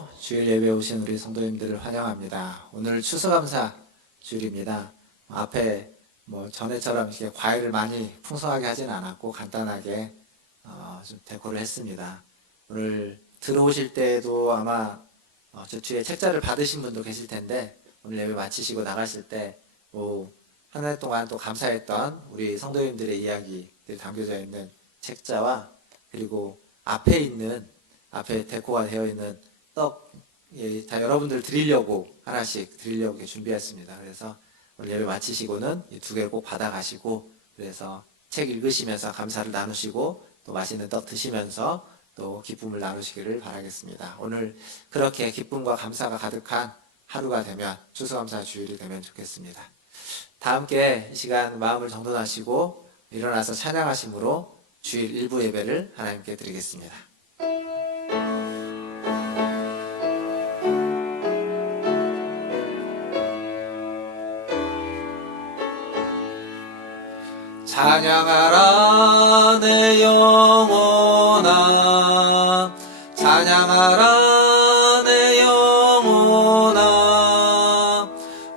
주일로 주일 예배 오신 우리 성도님들을 환영합니다. 오늘 추수감사 주일입니다. 앞에 전에처럼 이렇게 과일을 많이 풍성하게 하진 않았고 간단하게 좀 데코를 했습니다. 오늘 들어오실 때에도 아마 저 뒤에 책자를 받으신 분도 계실 텐데 오늘 예배 마치시고 나가실 때 한 해 동안 또 감사했던 우리 성도님들의 이야기들이 담겨져 있는 책자와 그리고 앞에 데코가 되어 있는 떡, 다 여러분들 드리려고 하나씩 드리려고 준비했습니다. 그래서 오늘 예배 마치시고는 이 두 개를 꼭 받아가시고 그래서 책 읽으시면서 감사를 나누시고 또 맛있는 떡 드시면서 또 기쁨을 나누시기를 바라겠습니다. 오늘 그렇게 기쁨과 감사가 가득한 하루가 되면 추수감사 주일이 되면 좋겠습니다. 다 함께 이 시간 마음을 정돈하시고 일어나서 찬양하심으로 주일 일부 예배를 하나님께 드리겠습니다. 찬양하라 내 영혼아 찬양하라 내 영혼아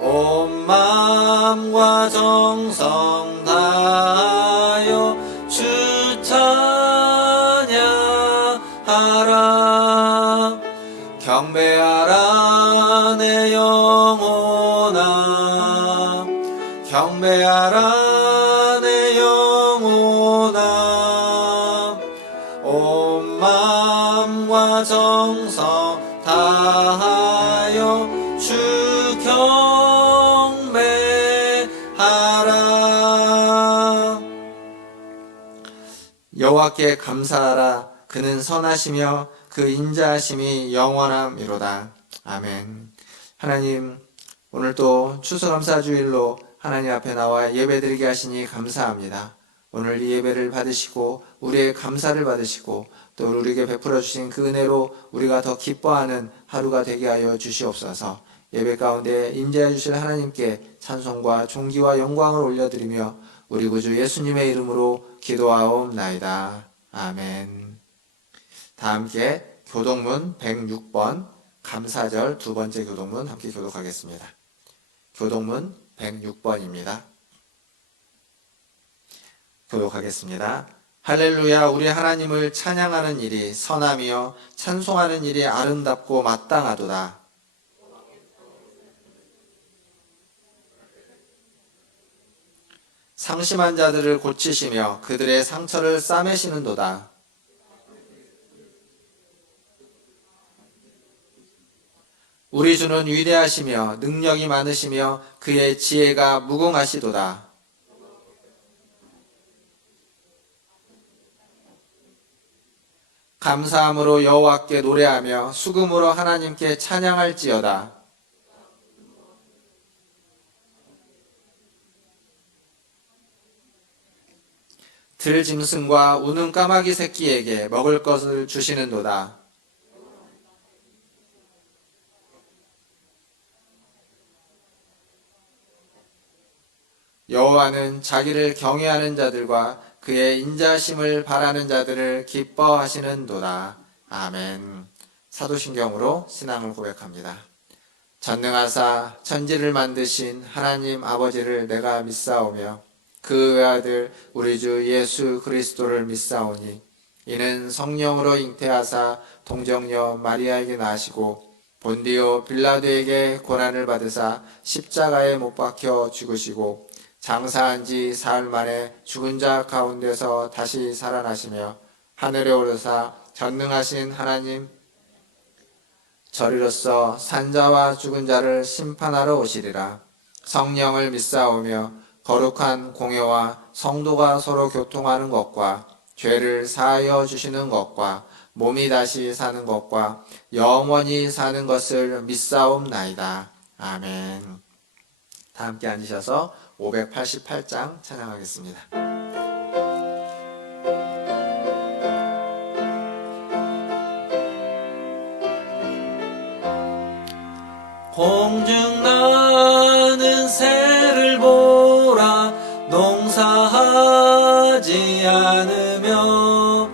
온 마음과 정성 다하여 주 찬양하라 경배하라 내 영혼아 경배하라 정성 다하여 주 경배하라 여호와께 감사하라 그는 선하시며 그 인자하심이 영원함이로다. 아멘. 하나님 오늘 또 추수감사주일로 하나님 앞에 나와 예배드리게 하시니 감사합니다. 오늘 이 예배를 받으시고 우리의 감사를 받으시고 또 우리에게 베풀어 주신 그 은혜로 우리가 더 기뻐하는 하루가 되게 하여 주시옵소서. 예배 가운데 임재해 주실 하나님께 찬송과 존귀와 영광을 올려드리며 우리 구주 예수님의 이름으로 기도하옵나이다. 아멘. 다 함께 교독문 106번 감사절 두 번째 교독문 함께 교독하겠습니다. 교독문 106번입니다. 교독하겠습니다. 할렐루야. 우리 하나님을 찬양하는 일이 선하며 찬송하는 일이 아름답고 마땅하도다. 상심한 자들을 고치시며 그들의 상처를 싸매시는도다. 우리 주는 위대하시며 능력이 많으시며 그의 지혜가 무궁하시도다. 감사함으로 여호와께 노래하며 수금으로 하나님께 찬양할지어다. 들짐승과 우는 까마귀 새끼에게 먹을 것을 주시는도다. 여호와는 자기를 경외하는 자들과 그의 인자심을 바라는 자들을 기뻐하시는도다. 아멘. 사도신경으로 신앙을 고백합니다. 전능하사 천지를 만드신 하나님 아버지를 내가 믿사오며 그 외아들 우리 주 예수 그리스도를 믿사오니 이는 성령으로 잉태하사 동정녀 마리아에게 나시고 본디오 빌라도에게 고난을 받으사 십자가에 못 박혀 죽으시고 장사한 지 사흘 만에 죽은 자 가운데서 다시 살아나시며 하늘에 오르사 전능하신 하나님 저리로서 산자와 죽은 자를 심판하러 오시리라. 성령을 믿사오며 거룩한 공회와 성도가 서로 교통하는 것과 죄를 사하여 주시는 것과 몸이 다시 사는 것과 영원히 사는 것을 믿사옵나이다. 아멘. 다 함께 앉으셔서 588장 찬양하겠습니다. 공중 나는 새를 보라 농사하지 않으며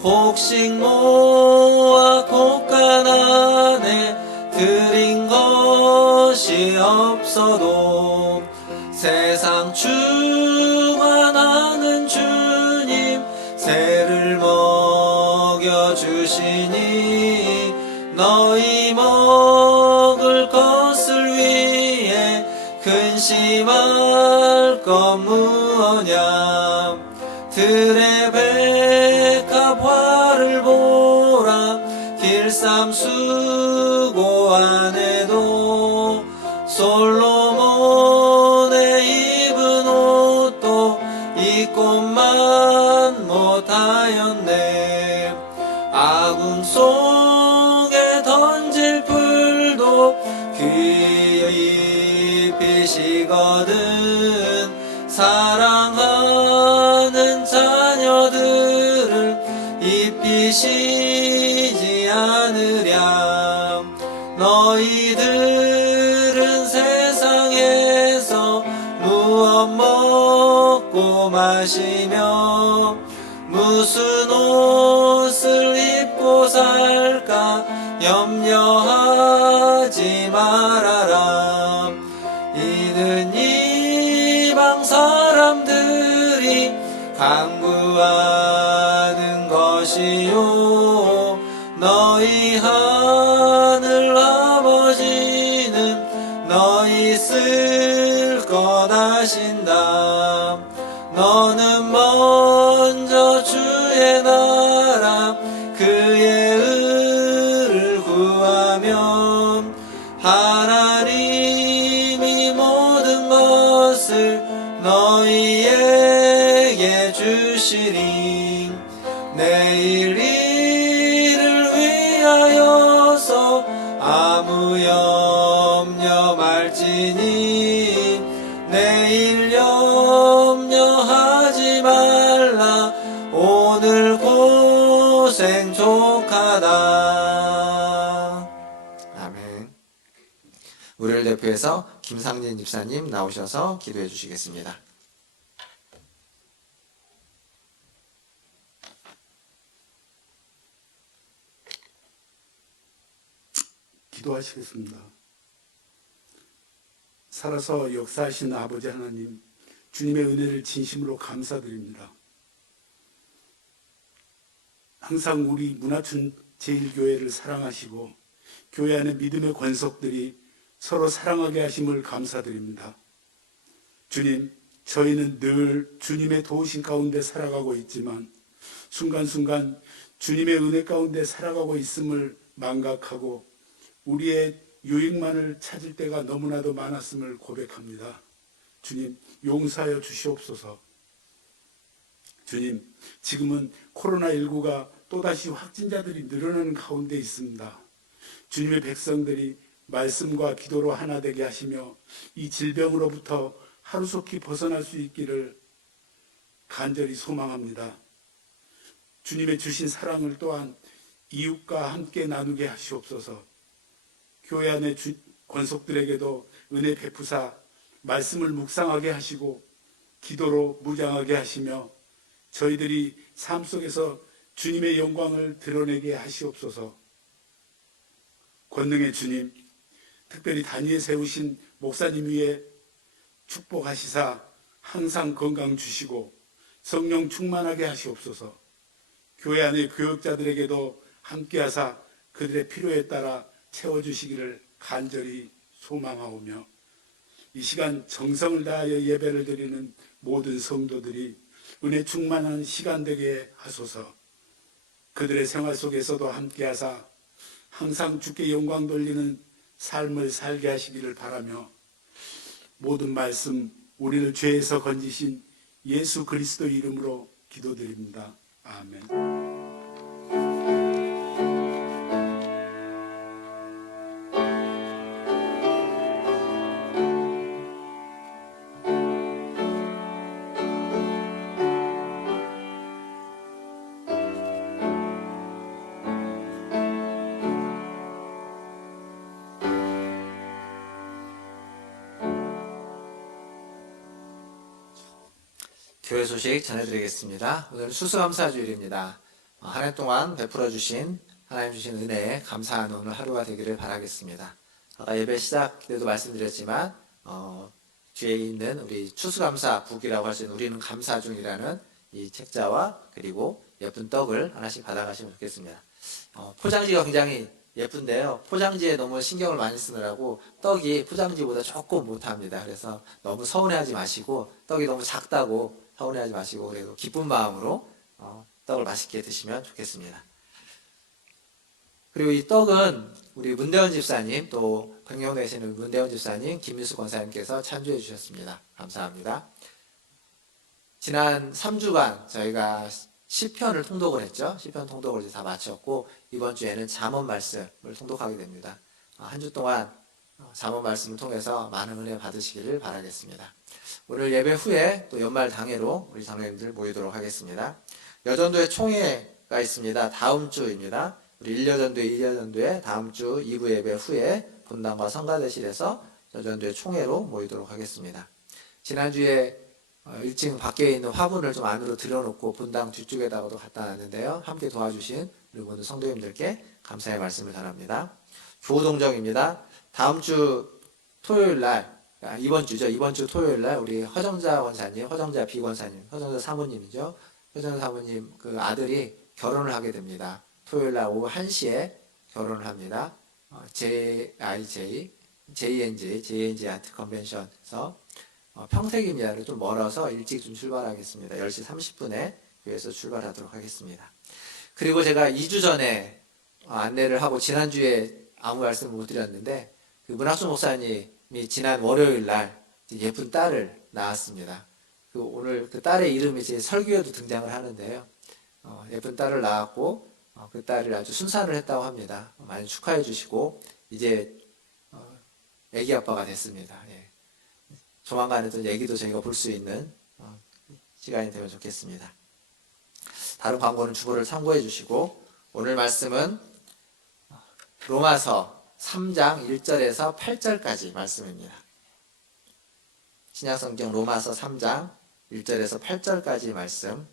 곡식 모아 곡간 안에 드린 것이 없어도 세상 충만하는 주님 새를 먹여주시니 너희 먹을 것을 위해 근심할 것 무엇냐. 들의 백합 화를 보라. 길쌈 수고 안 해도 솔로몬의 입은 옷도 입고만 못하였네. 아궁 속에 던질 풀도 귀입히시거든. 사랑하는 자녀들을 입히시지 않으랴. 너희들은 세상에서 무엇 먹고 마시며 무슨 옷을 입고 살까 염려하지 말아라. 이는 이방 사람들이 간구하는 것이요 너희 하늘 아버지는 너희 쓸 것 아신다. 너는 먼저 주의 나라 그의 의를 구하면 하나님이 모든 것을 너희에게 주시리. 내일 일을 위하여서 아무 염려 말지니 내일 염려하지 말라. 오늘 고생 족하다. 아멘. 우리를 대표해서 김상진 집사님 나오셔서 기도해 주시겠습니다. 기도하시겠습니다. 살아서 역사하신 아버지 하나님, 주님의 은혜를 진심으로 감사드립니다. 항상 우리 문화촌 제1교회를 사랑하시고 교회 안의 믿음의 권속들이 서로 사랑하게 하심을 감사드립니다. 주님, 저희는 늘 주님의 도우심 가운데 살아가고 있지만 순간순간 주님의 은혜 가운데 살아가고 있음을 망각하고 우리의 유익만을 찾을 때가 너무나도 많았음을 고백합니다. 주님, 용서하여 주시옵소서. 주님, 지금은 코로나19가 또다시 확진자들이 늘어나는 가운데 있습니다. 주님의 백성들이 말씀과 기도로 하나 되게 하시며 이 질병으로부터 하루속히 벗어날 수 있기를 간절히 소망합니다. 주님의 주신 사랑을 또한 이웃과 함께 나누게 하시옵소서. 교회 안의 권속들에게도 은혜 베푸사 말씀을 묵상하게 하시고 기도로 무장하게 하시며 저희들이 삶 속에서 주님의 영광을 드러내게 하시옵소서. 권능의 주님, 특별히 단위에 세우신 목사님 위에 축복하시사 항상 건강 주시고 성령 충만하게 하시옵소서. 교회 안의 교역자들에게도 함께하사 그들의 필요에 따라 채워주시기를 간절히 소망하오며 이 시간 정성을 다하여 예배를 드리는 모든 성도들이 은혜 충만한 시간 되게 하소서. 그들의 생활 속에서도 함께하사 항상 주께 영광 돌리는 삶을 살게 하시기를 바라며 모든 말씀 우리를 죄에서 건지신 예수 그리스도 이름으로 기도드립니다. 아멘. 교회 소식 전해드리겠습니다. 오늘 추수감사주일입니다. 한 해 동안 베풀어 주신 하나님 주신 은혜에 감사하는 오늘 하루가 되기를 바라겠습니다. 아까 예배 시작 때도 말씀드렸지만 뒤에 있는 우리 추수감사 북이라고 할 수 있는 우리는 감사 중이라는 이 책자와 그리고 예쁜 떡을 하나씩 받아가시면 좋겠습니다. 포장지가 굉장히 예쁜데요. 포장지에 너무 신경을 많이 쓰느라고 떡이 포장지보다 조금 못합니다. 그래서 너무 서운해하지 마시고 떡이 너무 작다고 서운해하지 마시고 그래도 기쁜 마음으로 떡을 맛있게 드시면 좋겠습니다. 그리고 이 떡은 우리 문대원 집사님 또 광명동에 계시는 문대원 집사님 김민수 권사님께서 찬조해 주셨습니다. 감사합니다. 지난 3주간 저희가 시편을 통독을 했죠. 시편 통독을 이제 다 마쳤고 이번 주에는 잠언 말씀을 통독하게 됩니다. 한 주 동안 잠언 말씀을 통해서 많은 은혜 받으시기를 바라겠습니다. 오늘 예배 후에 또 연말 당회로 우리 장로님들 모이도록 하겠습니다. 여전도에 총회가 있습니다. 다음 주입니다. 우리 1여전도에 다음 주 2부 예배 후에 본당과 성가대실에서 여전도의 총회로 모이도록 하겠습니다. 지난주에 1층 밖에 있는 화분을 좀 안으로 들여놓고 본당 뒤쪽에다가도 갖다 놨는데요. 함께 도와주신 우리 모든 성도님들께 감사의 말씀을 전합니다. 교우동정입니다. 다음 주 토요일 날, 이번 주 토요일 날 우리 허정자 원사님, 허정자 비권사님, 허정자 사모님이죠. 허정자 사모님 그 아들이 결혼을 하게 됩니다. 토요일 날 오후 1시에 결혼을 합니다. JNG 아트 컨벤션에서 평택입니다를 좀 멀어서 일찍 좀 출발하겠습니다. 10시 30분에 교회에서 출발하도록 하겠습니다. 그리고 제가 2주 전에 안내를 하고 지난주에 아무 말씀을 못 드렸는데 그 문학수 목사님이 지난 월요일 날 예쁜 딸을 낳았습니다. 오늘 그 딸의 이름이 제 설교에도 등장을 하는데요. 예쁜 딸을 낳았고 그 딸을 아주 순산을 했다고 합니다. 많이 축하해 주시고 이제 아기 아빠가 됐습니다. 예. 조만간에 또 얘기도 저희가 볼 수 있는 시간이 되면 좋겠습니다. 다른 광고는 주보를 참고해 주시고 오늘 말씀은 로마서 3장 1절에서 8절까지 말씀입니다. 신약성경 로마서 3장 1절에서 8절까지 말씀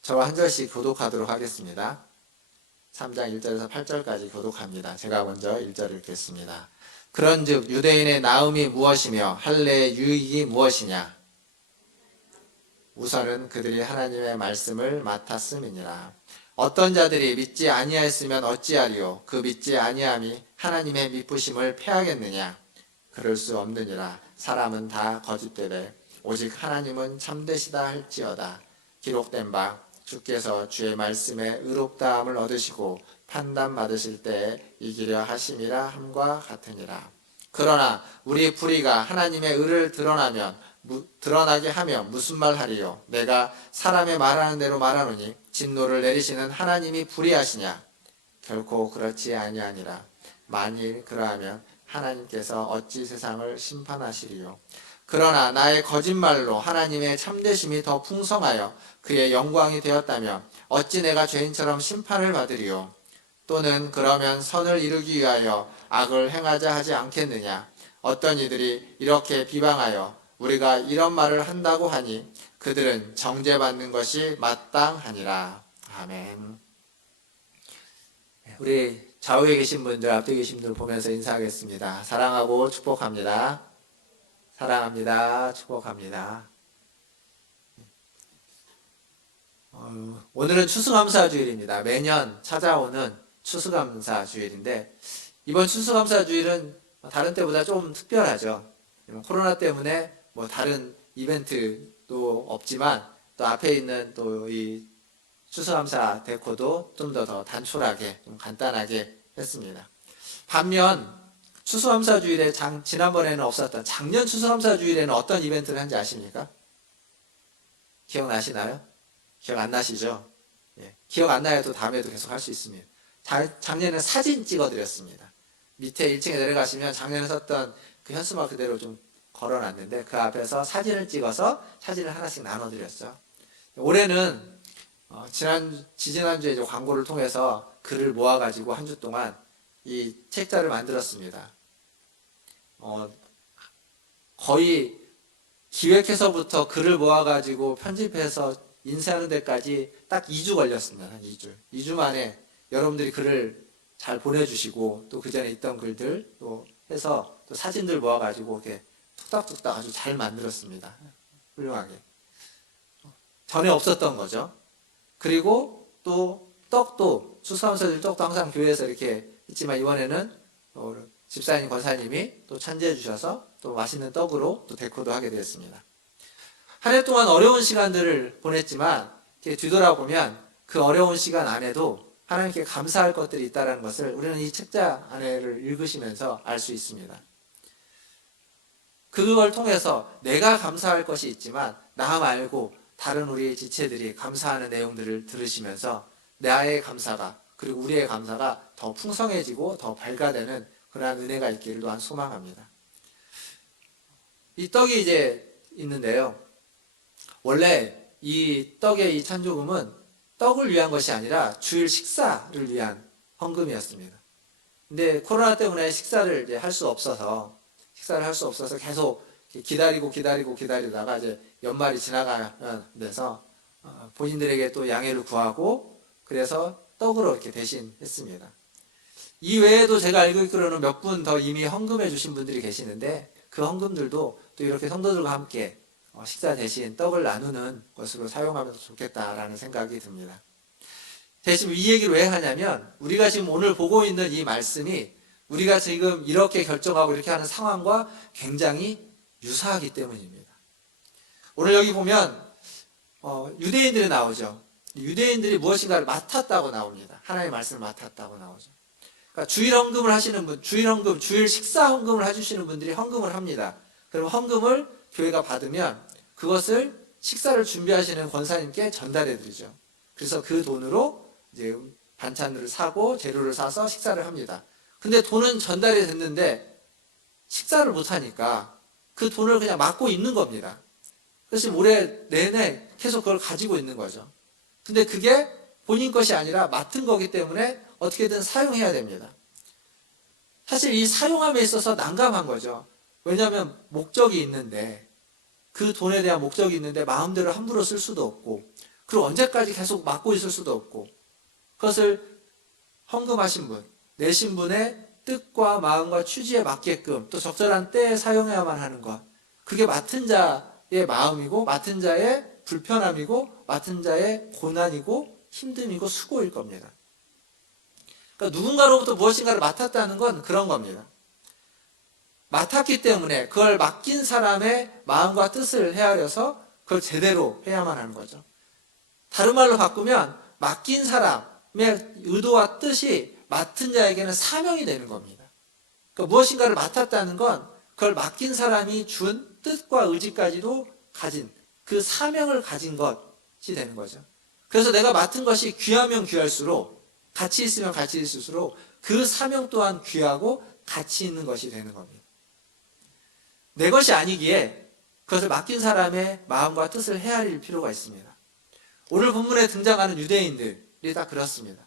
저와 한 절씩 교독하도록 하겠습니다. 3장 1절에서 8절까지 교독합니다. 제가 먼저 1절 읽겠습니다. 그런즉 유대인의 나음이 무엇이며 할례의 유익이 무엇이냐? 우선은 그들이 하나님의 말씀을 맡았음이니라. 어떤 자들이 믿지 아니하였으면 어찌하리요? 그 믿지 아니함이 하나님의 믿부심을 패하겠느냐? 그럴 수 없느니라. 사람은 다 거짓되되 오직 하나님은 참되시다 할지어다. 기록된 바 주께서 주의 말씀에 의롭다함을 얻으시고 판단받으실 때에 이기려 하심이라 함과 같으니라. 그러나 우리 불의가 하나님의 의를 드러나게 하면 무슨 말 하리요? 내가 사람의 말하는 대로 말하노니 진노를 내리시는 하나님이 불의하시냐? 결코 그렇지 아니하니라. 만일 그러하면 하나님께서 어찌 세상을 심판하시리요? 그러나 나의 거짓말로 하나님의 참되심이 더 풍성하여 그의 영광이 되었다면 어찌 내가 죄인처럼 심판을 받으리요? 또는 그러면 선을 이루기 위하여 악을 행하자 하지 않겠느냐? 어떤 이들이 이렇게 비방하여 우리가 이런 말을 한다고 하니 그들은 정죄받는 것이 마땅하니라. 아멘. 우리 좌우에 계신 분들, 앞에 계신 분들 보면서 인사하겠습니다. 사랑하고 축복합니다. 사랑합니다. 축복합니다. 오늘은 추수감사 주일입니다. 매년 찾아오는 추수감사 주일인데 이번 추수감사 주일은 다른 때보다 좀 특별하죠. 코로나 때문에 뭐 다른 이벤트도 없지만 또 앞에 있는 또 이 추수감사 데코도 좀 더 단촐하게 좀 간단하게 했습니다. 반면 추수감사 주일에 지난번에는 없었던 작년 추수감사 주일에는 어떤 이벤트를 한지 아십니까? 기억나시나요? 기억 안 나시죠? 예. 기억 안 나요. 또 다음에도 계속 할 수 있습니다. 작년에 사진 찍어드렸습니다. 밑에 1층에 내려가시면 작년에 썼던 그 현수막 그대로 좀 걸어놨는데 그 앞에서 사진을 찍어서 사진을 하나씩 나눠드렸죠. 올해는 지지난주에 이제 광고를 통해서 글을 모아가지고 한 주 동안 이 책자를 만들었습니다. 거의 기획해서부터 글을 모아가지고 편집해서 인쇄하는 데까지 딱 2주 걸렸습니다. 한 2주. 2주 만에 여러분들이 글을 잘 보내주시고 또 그 전에 있던 글들 또 해서 또 사진들 모아가지고 이렇게 툭닥툭닥 아주 잘 만들었습니다. 훌륭하게. 전에 없었던 거죠. 그리고 또 떡도 추수감사절 떡도 항상 교회에서 이렇게 있지만 이번에는 집사님 권사님이 또 찬제해 주셔서 또 맛있는 떡으로 또 데코도 하게 되었습니다. 한 해 동안 어려운 시간들을 보냈지만 이렇게 뒤돌아보면 그 어려운 시간 안에도 하나님께 감사할 것들이 있다는 것을 우리는 이 책자 안에를 읽으시면서 알 수 있습니다. 그걸 통해서 내가 감사할 것이 있지만 나 말고 다른 우리의 지체들이 감사하는 내용들을 들으시면서 나의 감사가 그리고 우리의 감사가 더 풍성해지고 더 발가되는 그러한 은혜가 있기를 또한 소망합니다. 이 떡이 이제 있는데요. 원래 이 떡의 이 찬조금은 떡을 위한 것이 아니라 주일 식사를 위한 헌금이었습니다. 근데 코로나 때문에 식사를 이제 할 수 없어서 계속 기다리다가 이제 연말이 지나가면서 본인들에게 또 양해를 구하고 그래서 떡으로 이렇게 대신했습니다. 이 외에도 제가 알고 있기로는 몇 분 더 이미 헌금해 주신 분들이 계시는데 그 헌금들도 또 이렇게 성도들과 함께 식사 대신 떡을 나누는 것으로 사용하면 좋겠다라는 생각이 듭니다. 제가 지금 이 얘기를 왜 하냐면 우리가 지금 오늘 보고 있는 이 말씀이 우리가 지금 이렇게 결정하고 이렇게 하는 상황과 굉장히 유사하기 때문입니다. 오늘 여기 보면 유대인들이 나오죠. 유대인들이 무엇인가를 맡았다고 나옵니다. 하나님의 말씀을 맡았다고 나오죠. 그러니까 주일 헌금을 하시는 분, 주일 식사 헌금을 해주시는 분들이 헌금을 합니다. 그럼 헌금을 교회가 받으면 그것을 식사를 준비하시는 권사님께 전달해 드리죠. 그래서 그 돈으로 이제 반찬을 사고 재료를 사서 식사를 합니다. 근데 돈은 전달이 됐는데 식사를 못 하니까 그 돈을 그냥 맡고 있는 겁니다. 그래서 올해 내내 계속 그걸 가지고 있는 거죠. 근데 그게 본인 것이 아니라 맡은 거기 때문에 어떻게든 사용해야 됩니다. 사실 이 사용함에 있어서 난감한 거죠. 왜냐하면 목적이 있는데 그 돈에 대한 목적이 있는데 마음대로 함부로 쓸 수도 없고 그리고 언제까지 계속 맡고 있을 수도 없고 그것을 헌금하신 분, 내신 분의 뜻과 마음과 취지에 맞게끔 또 적절한 때에 사용해야만 하는 것. 그게 맡은 자의 마음이고 맡은 자의 불편함이고 맡은 자의 고난이고 힘듦이고 수고일 겁니다. 그러니까 누군가로부터 무엇인가를 맡았다는 건 그런 겁니다. 맡았기 때문에 그걸 맡긴 사람의 마음과 뜻을 헤아려서 그걸 제대로 해야만 하는 거죠. 다른 말로 바꾸면 맡긴 사람의 의도와 뜻이 맡은 자에게는 사명이 되는 겁니다. 그러니까 무엇인가를 맡았다는 건 그걸 맡긴 사람이 준 뜻과 의지까지도 가진 그 사명을 가진 것이 되는 거죠. 그래서 내가 맡은 것이 귀하면 귀할수록 가치 있으면 가치 있을수록 그 사명 또한 귀하고 가치 있는 것이 되는 겁니다. 내 것이 아니기에 그것을 맡긴 사람의 마음과 뜻을 헤아릴 필요가 있습니다. 오늘 본문에 등장하는 유대인들이 다 그렇습니다.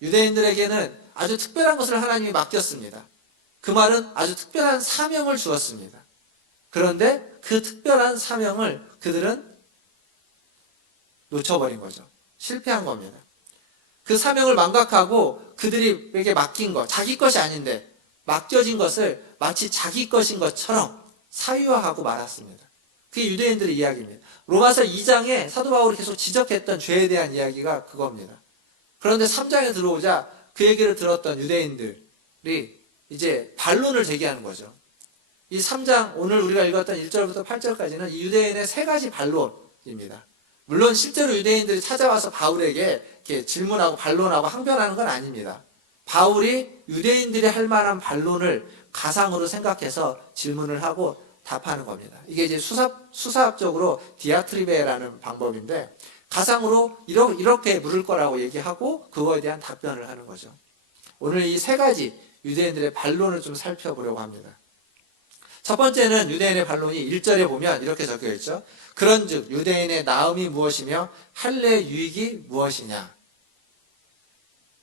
유대인들에게는 아주 특별한 것을 하나님이 맡겼습니다. 그 말은 아주 특별한 사명을 주었습니다. 그런데 그 특별한 사명을 그들은 놓쳐버린 거죠. 실패한 겁니다. 그 사명을 망각하고 그들에게 맡긴 것, 자기 것이 아닌데 맡겨진 것을 마치 자기 것인 것처럼 사유화하고 말았습니다. 그게 유대인들의 이야기입니다. 로마서 2장에 사도 바울이 계속 지적했던 죄에 대한 이야기가 그겁니다. 그런데 3장에 들어오자 그 얘기를 들었던 유대인들이 이제 반론을 제기하는 거죠. 이 3장 오늘 우리가 읽었던 1절부터 8절까지는 이 유대인의 세 가지 반론입니다. 물론 실제로 유대인들이 찾아와서 바울에게 이렇게 질문하고 반론하고 항변하는 건 아닙니다. 바울이 유대인들이 할 만한 반론을 가상으로 생각해서 질문을 하고 답하는 겁니다. 이게 이제 수사학적으로 디아트리베라는 방법인데 가상으로 이렇게 물을 거라고 얘기하고 그거에 대한 답변을 하는 거죠. 오늘 이 세 가지 유대인들의 반론을 좀 살펴보려고 합니다. 첫 번째는 유대인의 반론이 1절에 보면 이렇게 적혀 있죠. 그런즉 유대인의 나음이 무엇이며 할례의 유익이 무엇이냐.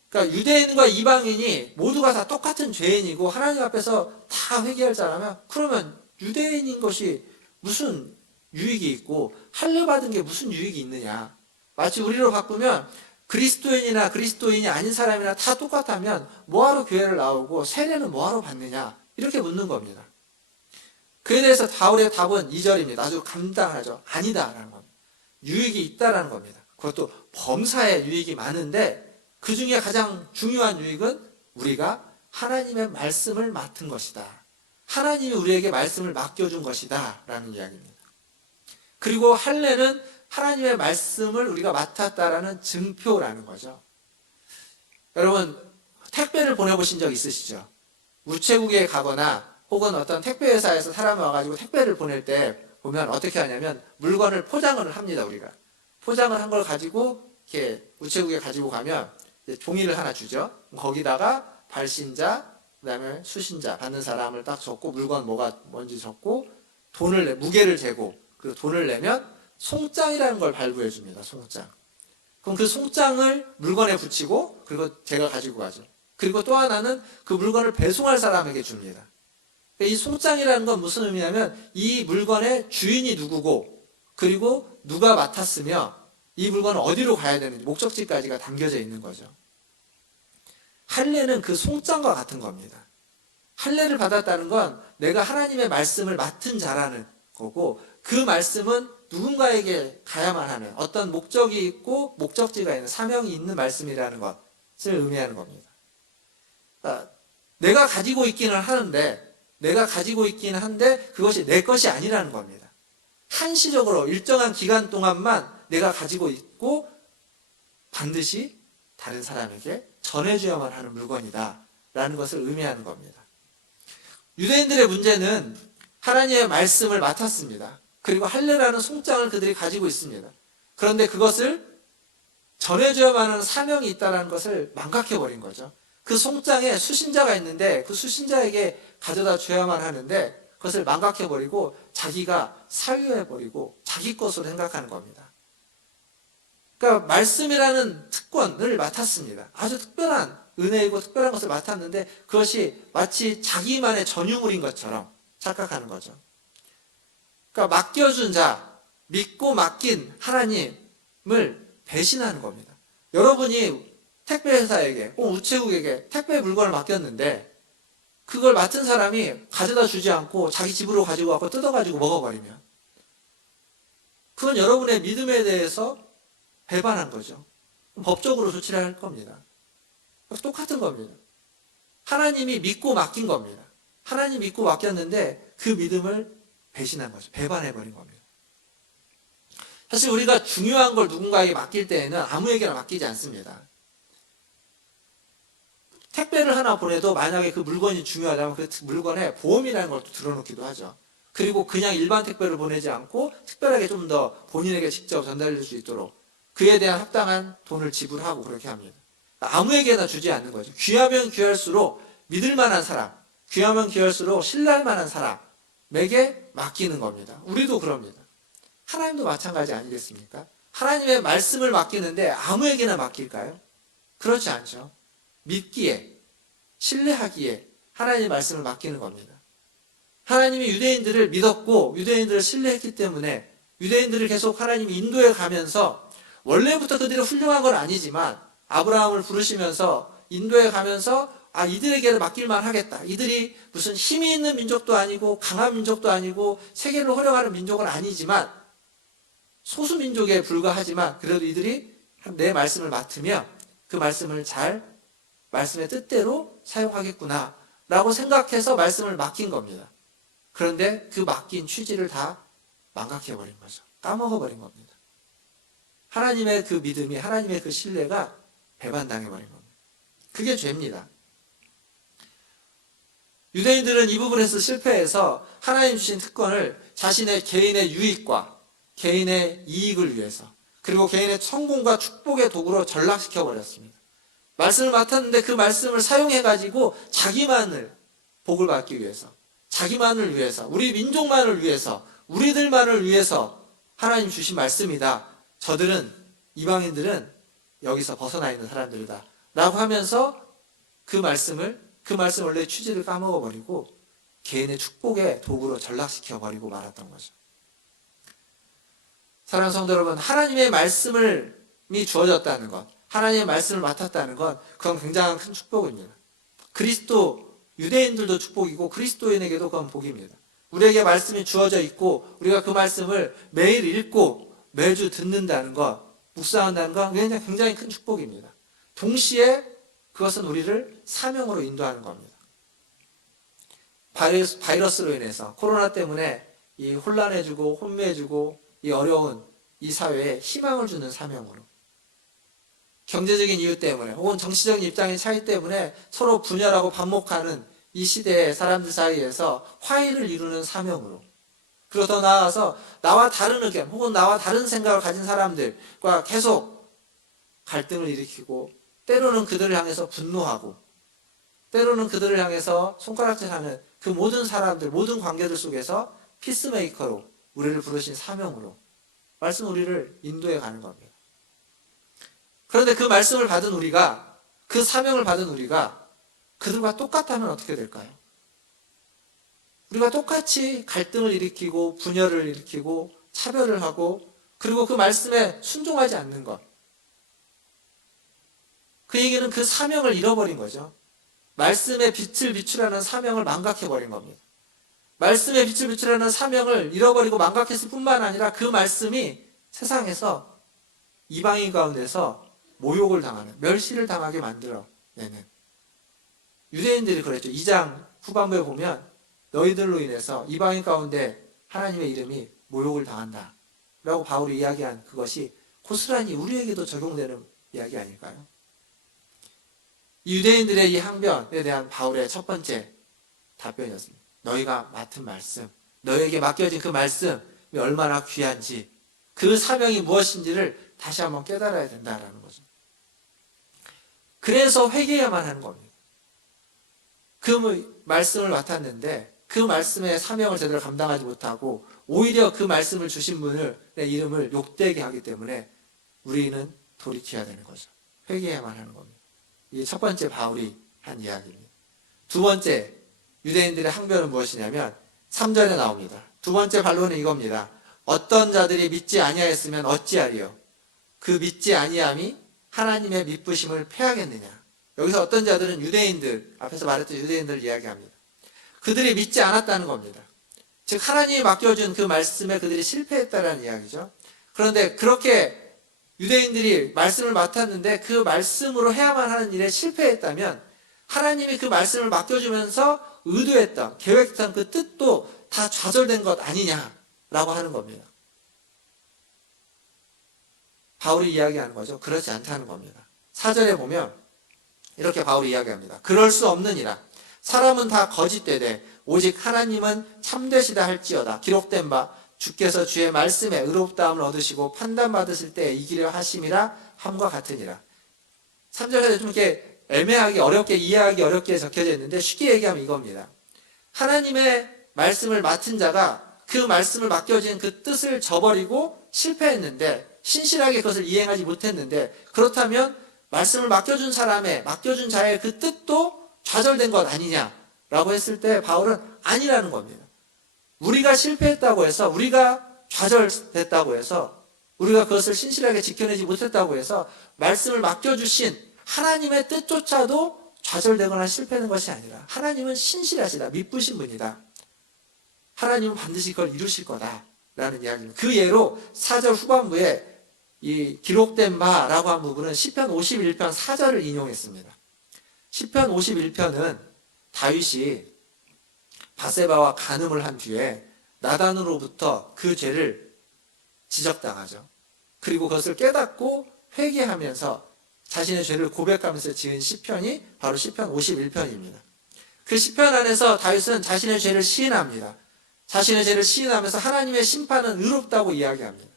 그러니까 유대인과 이방인이 모두가 다 똑같은 죄인이고 하나님 앞에서 다 회개할 자라면 그러면 유대인인 것이 무슨 유익이 있고 할례 받은 게 무슨 유익이 있느냐. 마치 우리로 바꾸면 그리스도인이나 그리스도인이 아닌 사람이나 다 똑같다면 뭐하러 교회를 나오고 세례는 뭐하러 받느냐 이렇게 묻는 겁니다. 그에 대해서 바울의 답은 2절입니다. 아주 간단하죠. 아니다라는 겁니다. 유익이 있다라는 겁니다. 그것도 범사에 유익이 많은데 그 중에 가장 중요한 유익은 우리가 하나님의 말씀을 맡은 것이다. 하나님이 우리에게 말씀을 맡겨준 것이다 라는 이야기입니다. 그리고 할례는 하나님의 말씀을 우리가 맡았다라는 증표라는 거죠. 여러분 택배를 보내보신 적 있으시죠? 우체국에 가거나 혹은 어떤 택배회사에서 사람이 와가지고 택배를 보낼 때 보면 어떻게 하냐면 물건을 포장을 합니다. 우리가 포장을 한 걸 가지고 이렇게 우체국에 가지고 가면 종이를 하나 주죠. 거기다가 발신자 그다음에 수신자 받는 사람을 딱 적고 물건 뭔지 적고 무게를 재고 그리고 돈을 내면 송장이라는 걸 발부해 줍니다. 송장. 그럼 그 송장을 물건에 붙이고 그리고 제가 가지고 가죠. 그리고 또 하나는 그 물건을 배송할 사람에게 줍니다. 이 송장이라는 건 무슨 의미냐면 이 물건의 주인이 누구고 그리고 누가 맡았으며 이 물건은 어디로 가야 되는지 목적지까지가 담겨져 있는 거죠. 할례는 그 송장과 같은 겁니다. 할례를 받았다는 건 내가 하나님의 말씀을 맡은 자라는 거고 그 말씀은 누군가에게 가야만 하는 어떤 목적이 있고 목적지가 있는 사명이 있는 말씀이라는 것을 의미하는 겁니다. 그러니까 내가 가지고 있기는 한데 그것이 내 것이 아니라는 겁니다. 한시적으로 일정한 기간 동안만 내가 가지고 있고 반드시 다른 사람에게 전해줘야만 하는 물건이다 라는 것을 의미하는 겁니다. 유대인들의 문제는 하나님의 말씀을 맡았습니다. 그리고 할례라는 송장을 그들이 가지고 있습니다. 그런데 그것을 전해줘야만 하는 사명이 있다는 것을 망각해버린 거죠. 그 송장에 수신자가 있는데 그 수신자에게 가져다 줘야만 하는데 그것을 망각해버리고 자기가 사유해버리고 자기 것으로 생각하는 겁니다. 그러니까 말씀이라는 특권을 맡았습니다. 아주 특별한 은혜이고 특별한 것을 맡았는데 그것이 마치 자기만의 전유물인 것처럼 착각하는 거죠. 그러니까 맡겨준 자, 믿고 맡긴 하나님을 배신하는 겁니다. 여러분이 택배회사에게, 우체국에게 택배 물건을 맡겼는데 그걸 맡은 사람이 가져다 주지 않고 자기 집으로 가지고 와서 뜯어가지고 먹어버리면 그건 여러분의 믿음에 대해서 배반한 거죠. 법적으로 조치를 할 겁니다. 똑같은 겁니다. 하나님이 믿고 맡긴 겁니다. 하나님 믿고 맡겼는데 그 믿음을 배신한 거죠. 배반해버린 겁니다. 사실 우리가 중요한 걸 누군가에게 맡길 때에는 아무에게나 맡기지 않습니다. 택배를 하나 보내도 만약에 그 물건이 중요하다면 그 물건에 보험이라는 걸 들어놓기도 하죠. 그리고 그냥 일반 택배를 보내지 않고 특별하게 좀 더 본인에게 직접 전달될 수 있도록 그에 대한 합당한 돈을 지불하고 그렇게 합니다. 아무에게나 주지 않는 거죠. 귀하면 귀할수록 믿을 만한 사람, 귀하면 귀할수록 신뢰할 만한 사람에게 맡기는 겁니다. 우리도 그럽니다. 하나님도 마찬가지 아니겠습니까? 하나님의 말씀을 맡기는데 아무에게나 맡길까요? 그렇지 않죠. 믿기에, 신뢰하기에 하나님의 말씀을 맡기는 겁니다. 하나님이 유대인들을 믿었고 유대인들을 신뢰했기 때문에 유대인들을 계속 하나님이 인도해 가면서 원래부터 그들이 훌륭한 건 아니지만 아브라함을 부르시면서 인도해 가면서 이들에게는 맡길만 하겠다. 이들이 무슨 힘이 있는 민족도 아니고 강한 민족도 아니고 세계를 호령하는 민족은 아니지만 소수 민족에 불과하지만 그래도 이들이 내 말씀을 맡으며 그 말씀을 말씀의 뜻대로 사용하겠구나 라고 생각해서 말씀을 맡긴 겁니다. 그런데 그 맡긴 취지를 다 망각해버린 거죠. 까먹어버린 겁니다. 하나님의 그 믿음이 하나님의 그 신뢰가 배반당해버린 겁니다. 그게 죄입니다. 유대인들은 이 부분에서 실패해서 하나님 주신 특권을 자신의 개인의 유익과 개인의 이익을 위해서 그리고 개인의 성공과 축복의 도구로 전락시켜버렸습니다. 말씀을 맡았는데 그 말씀을 사용해가지고 자기만을 복을 받기 위해서 자기만을 위해서 우리 민족만을 위해서 우리들만을 위해서 하나님 주신 말씀이다. 저들은 이방인들은 여기서 벗어나 있는 사람들이다 라고 하면서 그 말씀을 원래 취지를 까먹어버리고 개인의 축복의 도구로 전락시켜버리고 말았던 거죠. 사랑하는 성도 여러분, 하나님의 말씀을 주어졌다는 것, 하나님의 말씀을 맡았다는 것, 그건 굉장한 큰 축복입니다. 유대인들도 축복이고 그리스도인에게도 그건 복입니다. 우리에게 말씀이 주어져 있고 우리가 그 말씀을 매일 읽고 매주 듣는다는 것, 묵상한다는 건 굉장히 큰 축복입니다. 동시에 그것은 우리를 사명으로 인도하는 겁니다. 바이러스로 인해서 코로나 때문에 이 혼란해지고 혼미해지고 이 어려운 이 사회에 희망을 주는 사명으로, 경제적인 이유 때문에 혹은 정치적인 입장의 차이 때문에 서로 분열하고 반목하는 이 시대의 사람들 사이에서 화해를 이루는 사명으로, 그리고 더 나아가서 나와 다른 의견 혹은 나와 다른 생각을 가진 사람들과 계속 갈등을 일으키고 때로는 그들을 향해서 분노하고 때로는 그들을 향해서 손가락질하는 그 모든 사람들, 모든 관계들 속에서 피스메이커로 우리를 부르신 사명으로 말씀 우리를 인도해 가는 겁니다. 그런데 그 말씀을 받은 우리가, 그 사명을 받은 우리가 그들과 똑같다면 어떻게 될까요? 우리가 똑같이 갈등을 일으키고 분열을 일으키고 차별을 하고 그리고 그 말씀에 순종하지 않는 것, 그 얘기는 그 사명을 잃어버린 거죠. 말씀의 빛을 비추라는 사명을 망각해버린 겁니다. 말씀의 빛을 비추라는 사명을 잃어버리고 망각했을 뿐만 아니라 그 말씀이 세상에서 이방인 가운데서 모욕을 당하는, 멸시를 당하게 만들어내는, 유대인들이 그랬죠. 2장 후반부에 보면 너희들로 인해서 이방인 가운데 하나님의 이름이 모욕을 당한다 라고 바울이 이야기한 그것이 고스란히 우리에게도 적용되는 이야기 아닐까요? 유대인들의 이 항변에 대한 바울의 첫 번째 답변이었습니다. 너희가 맡은 말씀, 너희에게 맡겨진 그 말씀이 얼마나 귀한지, 그 사명이 무엇인지를 다시 한번 깨달아야 된다라는 거죠. 그래서 회개해야만 하는 겁니다. 그 말씀을 맡았는데 그 말씀의 사명을 제대로 감당하지 못하고 오히려 그 말씀을 주신 분의 이름을 욕되게 하기 때문에 우리는 돌이켜야 되는 거죠. 회개해야만 하는 겁니다. 이게 첫 번째 바울이 한 이야기입니다. 두 번째 유대인들의 항변은 무엇이냐면 3절에 나옵니다. 두 번째 반론은 이겁니다. 어떤 자들이 믿지 아니하였으면 어찌하리요? 그 믿지 아니함이 하나님의 미쁘심을 패하겠느냐? 여기서 어떤 자들은 유대인들, 앞에서 말했던 유대인들을 이야기합니다. 그들이 믿지 않았다는 겁니다. 즉 하나님이 맡겨준 그 말씀에 그들이 실패했다는 이야기죠. 그런데 그렇게 유대인들이 말씀을 맡았는데 그 말씀으로 해야만 하는 일에 실패했다면 하나님이 그 말씀을 맡겨주면서 의도했던, 계획했던 그 뜻도 다 좌절된 것 아니냐라고 하는 겁니다. 바울이 이야기하는 거죠. 그렇지 않다는 겁니다. 4절에 보면 이렇게 바울이 이야기합니다. 그럴 수 없느니라. 사람은 다 거짓되되 오직 하나님은 참되시다 할지어다. 기록된 바 주께서 주의 말씀에 의롭다함을 얻으시고 판단받으실 때 이기려 하심이라 함과 같으니라. 3절에 좀 이렇게 애매하게 어렵게 이해하기 어렵게 적혀져 있는데 쉽게 얘기하면 이겁니다. 하나님의 말씀을 맡은 자가 그 말씀을 맡겨진 그 뜻을 저버리고 실패했는데 신실하게 그것을 이행하지 못했는데 그렇다면 말씀을 맡겨준 자의 그 뜻도 좌절된 것 아니냐라고 했을 때 바울은 아니라는 겁니다. 우리가 실패했다고 해서, 우리가 좌절됐다고 해서, 우리가 그것을 신실하게 지켜내지 못했다고 해서 말씀을 맡겨주신 하나님의 뜻조차도 좌절되거나 실패하는 것이 아니라 하나님은 신실하시다, 미쁘신 분이다. 하나님은 반드시 그걸 이루실 거다라는 이야기입니다. 그 예로 4절 후반부에 이 기록된 바라고 한 부분은 시편 51편 4절을 인용했습니다. 시편 51편은 다윗이 바세바와 간음을 한 뒤에 나단으로부터 그 죄를 지적당하죠. 그리고 그것을 깨닫고 회개하면서 자신의 죄를 고백하면서 지은 시편이 바로 시편 51편입니다. 그 시편 안에서 다윗은 자신의 죄를 시인합니다. 자신의 죄를 시인하면서 하나님의 심판은 의롭다고 이야기합니다.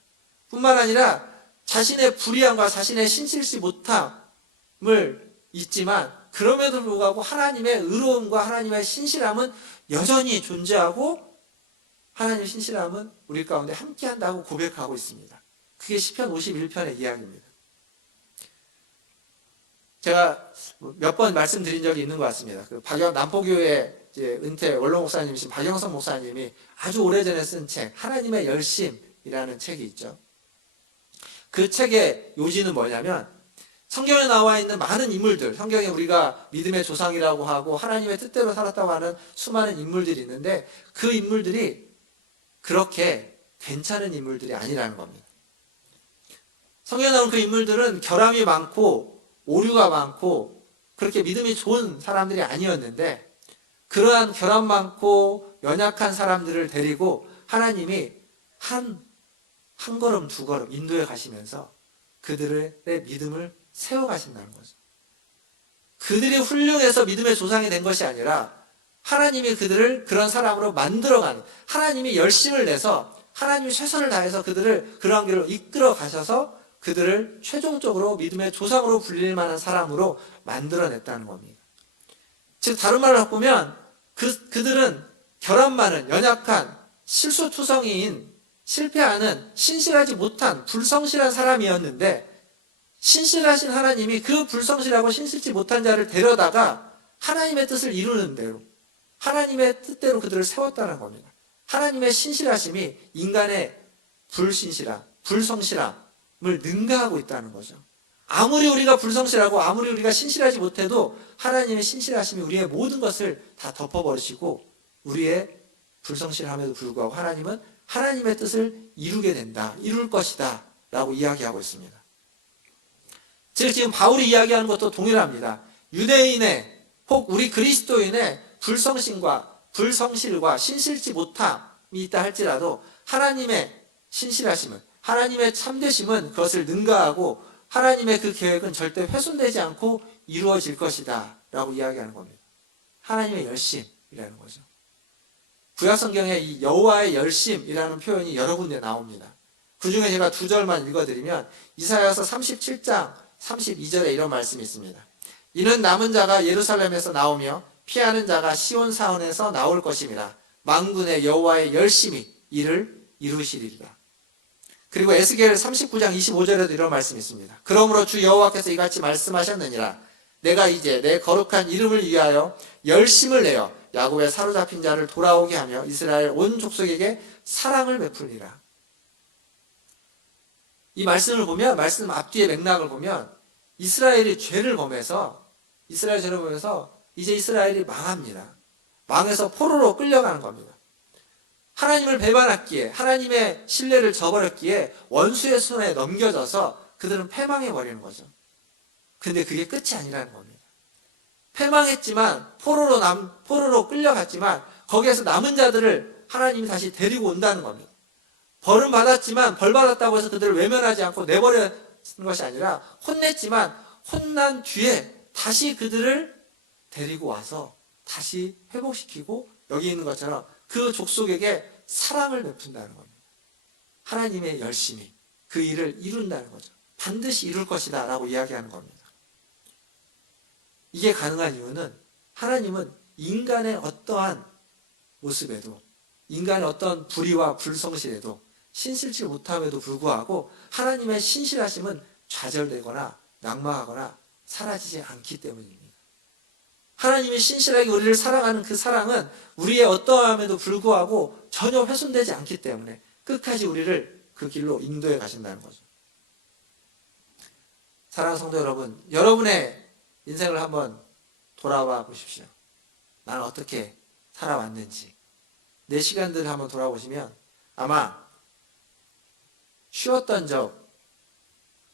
뿐만 아니라 자신의 불의함과 자신의 신실시 못함을 잊지만 그럼에도 불구하고 하나님의 의로움과 하나님의 신실함은 여전히 존재하고 하나님의 신실함은 우리 가운데 함께한다고 고백하고 있습니다. 그게 시편 51편의 이야기입니다. 제가 몇 번 말씀드린 적이 있는 것 같습니다. 남포교회 은퇴 원로 목사님이신 박영선 목사님이 아주 오래전에 쓴 책 하나님의 열심이라는 책이 있죠. 그 책의 요지는 뭐냐면 성경에 나와 있는 많은 인물들, 성경에 우리가 믿음의 조상이라고 하고 하나님의 뜻대로 살았다고 하는 수많은 인물들이 있는데 그 인물들이 그렇게 괜찮은 인물들이 아니라는 겁니다. 성경에 나온 그 인물들은 결함이 많고 오류가 많고 그렇게 믿음이 좋은 사람들이 아니었는데 그러한 결함 많고 연약한 사람들을 데리고 하나님이 한 걸음 두 걸음 인도해 가시면서 그들의 믿음을 세워 가신다는 거죠. 그들이 훌륭해서 믿음의 조상이 된 것이 아니라 하나님이 그들을 그런 사람으로 만들어가는, 하나님이 열심을 내서 하나님이 최선을 다해서 그들을 그러한 길로 이끌어 가셔서 그들을 최종적으로 믿음의 조상으로 불릴 만한 사람으로 만들어냈다는 겁니다. 즉 다른 말로 바꾸면 그들은 결함 많은 연약한 실수투성이인 실패하는 신실하지 못한 불성실한 사람이었는데 신실하신 하나님이 그 불성실하고 신실지 못한 자를 데려다가 하나님의 뜻을 이루는 대로 하나님의 뜻대로 그들을 세웠다는 겁니다. 하나님의 신실하심이 인간의 불성실함을 능가하고 있다는 거죠. 아무리 우리가 불성실하고 아무리 우리가 신실하지 못해도 하나님의 신실하심이 우리의 모든 것을 다 덮어버리시고 우리의 불성실함에도 불구하고 하나님은 하나님의 뜻을 이루게 된다, 이룰 것이다 라고 이야기하고 있습니다. 즉 지금 바울이 이야기하는 것도 동일합니다. 유대인의 혹 우리 그리스도인의 불성실과 신실지 못함이 있다 할지라도 하나님의 신실하심은, 하나님의 참되심은 그것을 능가하고 하나님의 그 계획은 절대 훼손되지 않고 이루어질 것이다 라고 이야기하는 겁니다. 하나님의 열심이라는 거죠. 구약성경에 이 여호와의 열심이라는 표현이 여러 군데 나옵니다. 그 중에 제가 두 절만 읽어드리면 이사야서 37장 32절에 이런 말씀이 있습니다. 이는 남은 자가 예루살렘에서 나오며 피하는 자가 시온 사원에서 나올 것임이라. 만군의 여호와의 열심이 이를 이루시리라. 그리고 에스겔 39장 25절에도 이런 말씀이 있습니다. 그러므로 주 여호와께서 이같이 말씀하셨느니라. 내가 이제 내 거룩한 이름을 위하여 열심을 내어 야곱의 사로잡힌 자를 돌아오게 하며 이스라엘 온 족속에게 사랑을 베풀리라. 이 말씀을 보면, 말씀 앞뒤의 맥락을 보면 이스라엘이 죄를 범해서 이제 이스라엘이 망합니다. 망해서 포로로 끌려가는 겁니다. 하나님을 배반했기에, 하나님의 신뢰를 저버렸기에 원수의 손에 넘겨져서 그들은 패망해버리는 거죠. 근데 그게 끝이 아니라는 겁니다. 패망했지만 포로로 끌려갔지만 거기에서 남은 자들을 하나님이 다시 데리고 온다는 겁니다. 벌은 받았지만 벌 받았다고 해서 그들을 외면하지 않고 내버리는 것이 아니라 혼냈지만 혼난 뒤에 다시 그들을 데리고 와서 다시 회복시키고 여기 있는 것처럼 그 족속에게 사랑을 베푼다는 겁니다. 하나님의 열심히 그 일을 이룬다는 거죠. 반드시 이룰 것이다 라고 이야기하는 겁니다. 이게 가능한 이유는 하나님은 인간의 어떠한 모습에도 인간의 어떤 불의와 불성실에도 신실치 못함에도 불구하고 하나님의 신실하심은 좌절되거나 낙마하거나 사라지지 않기 때문입니다. 하나님이 신실하게 우리를 사랑하는 그 사랑은 우리의 어떠함에도 불구하고 전혀 훼손되지 않기 때문에 끝까지 우리를 그 길로 인도해 가신다는 거죠. 사랑하는 성도 여러분, 여러분의 인생을 한번 돌아봐 보십시오. 나는 어떻게 살아왔는지 내 시간들을 한번 돌아보시면 아마 쉬었던 적,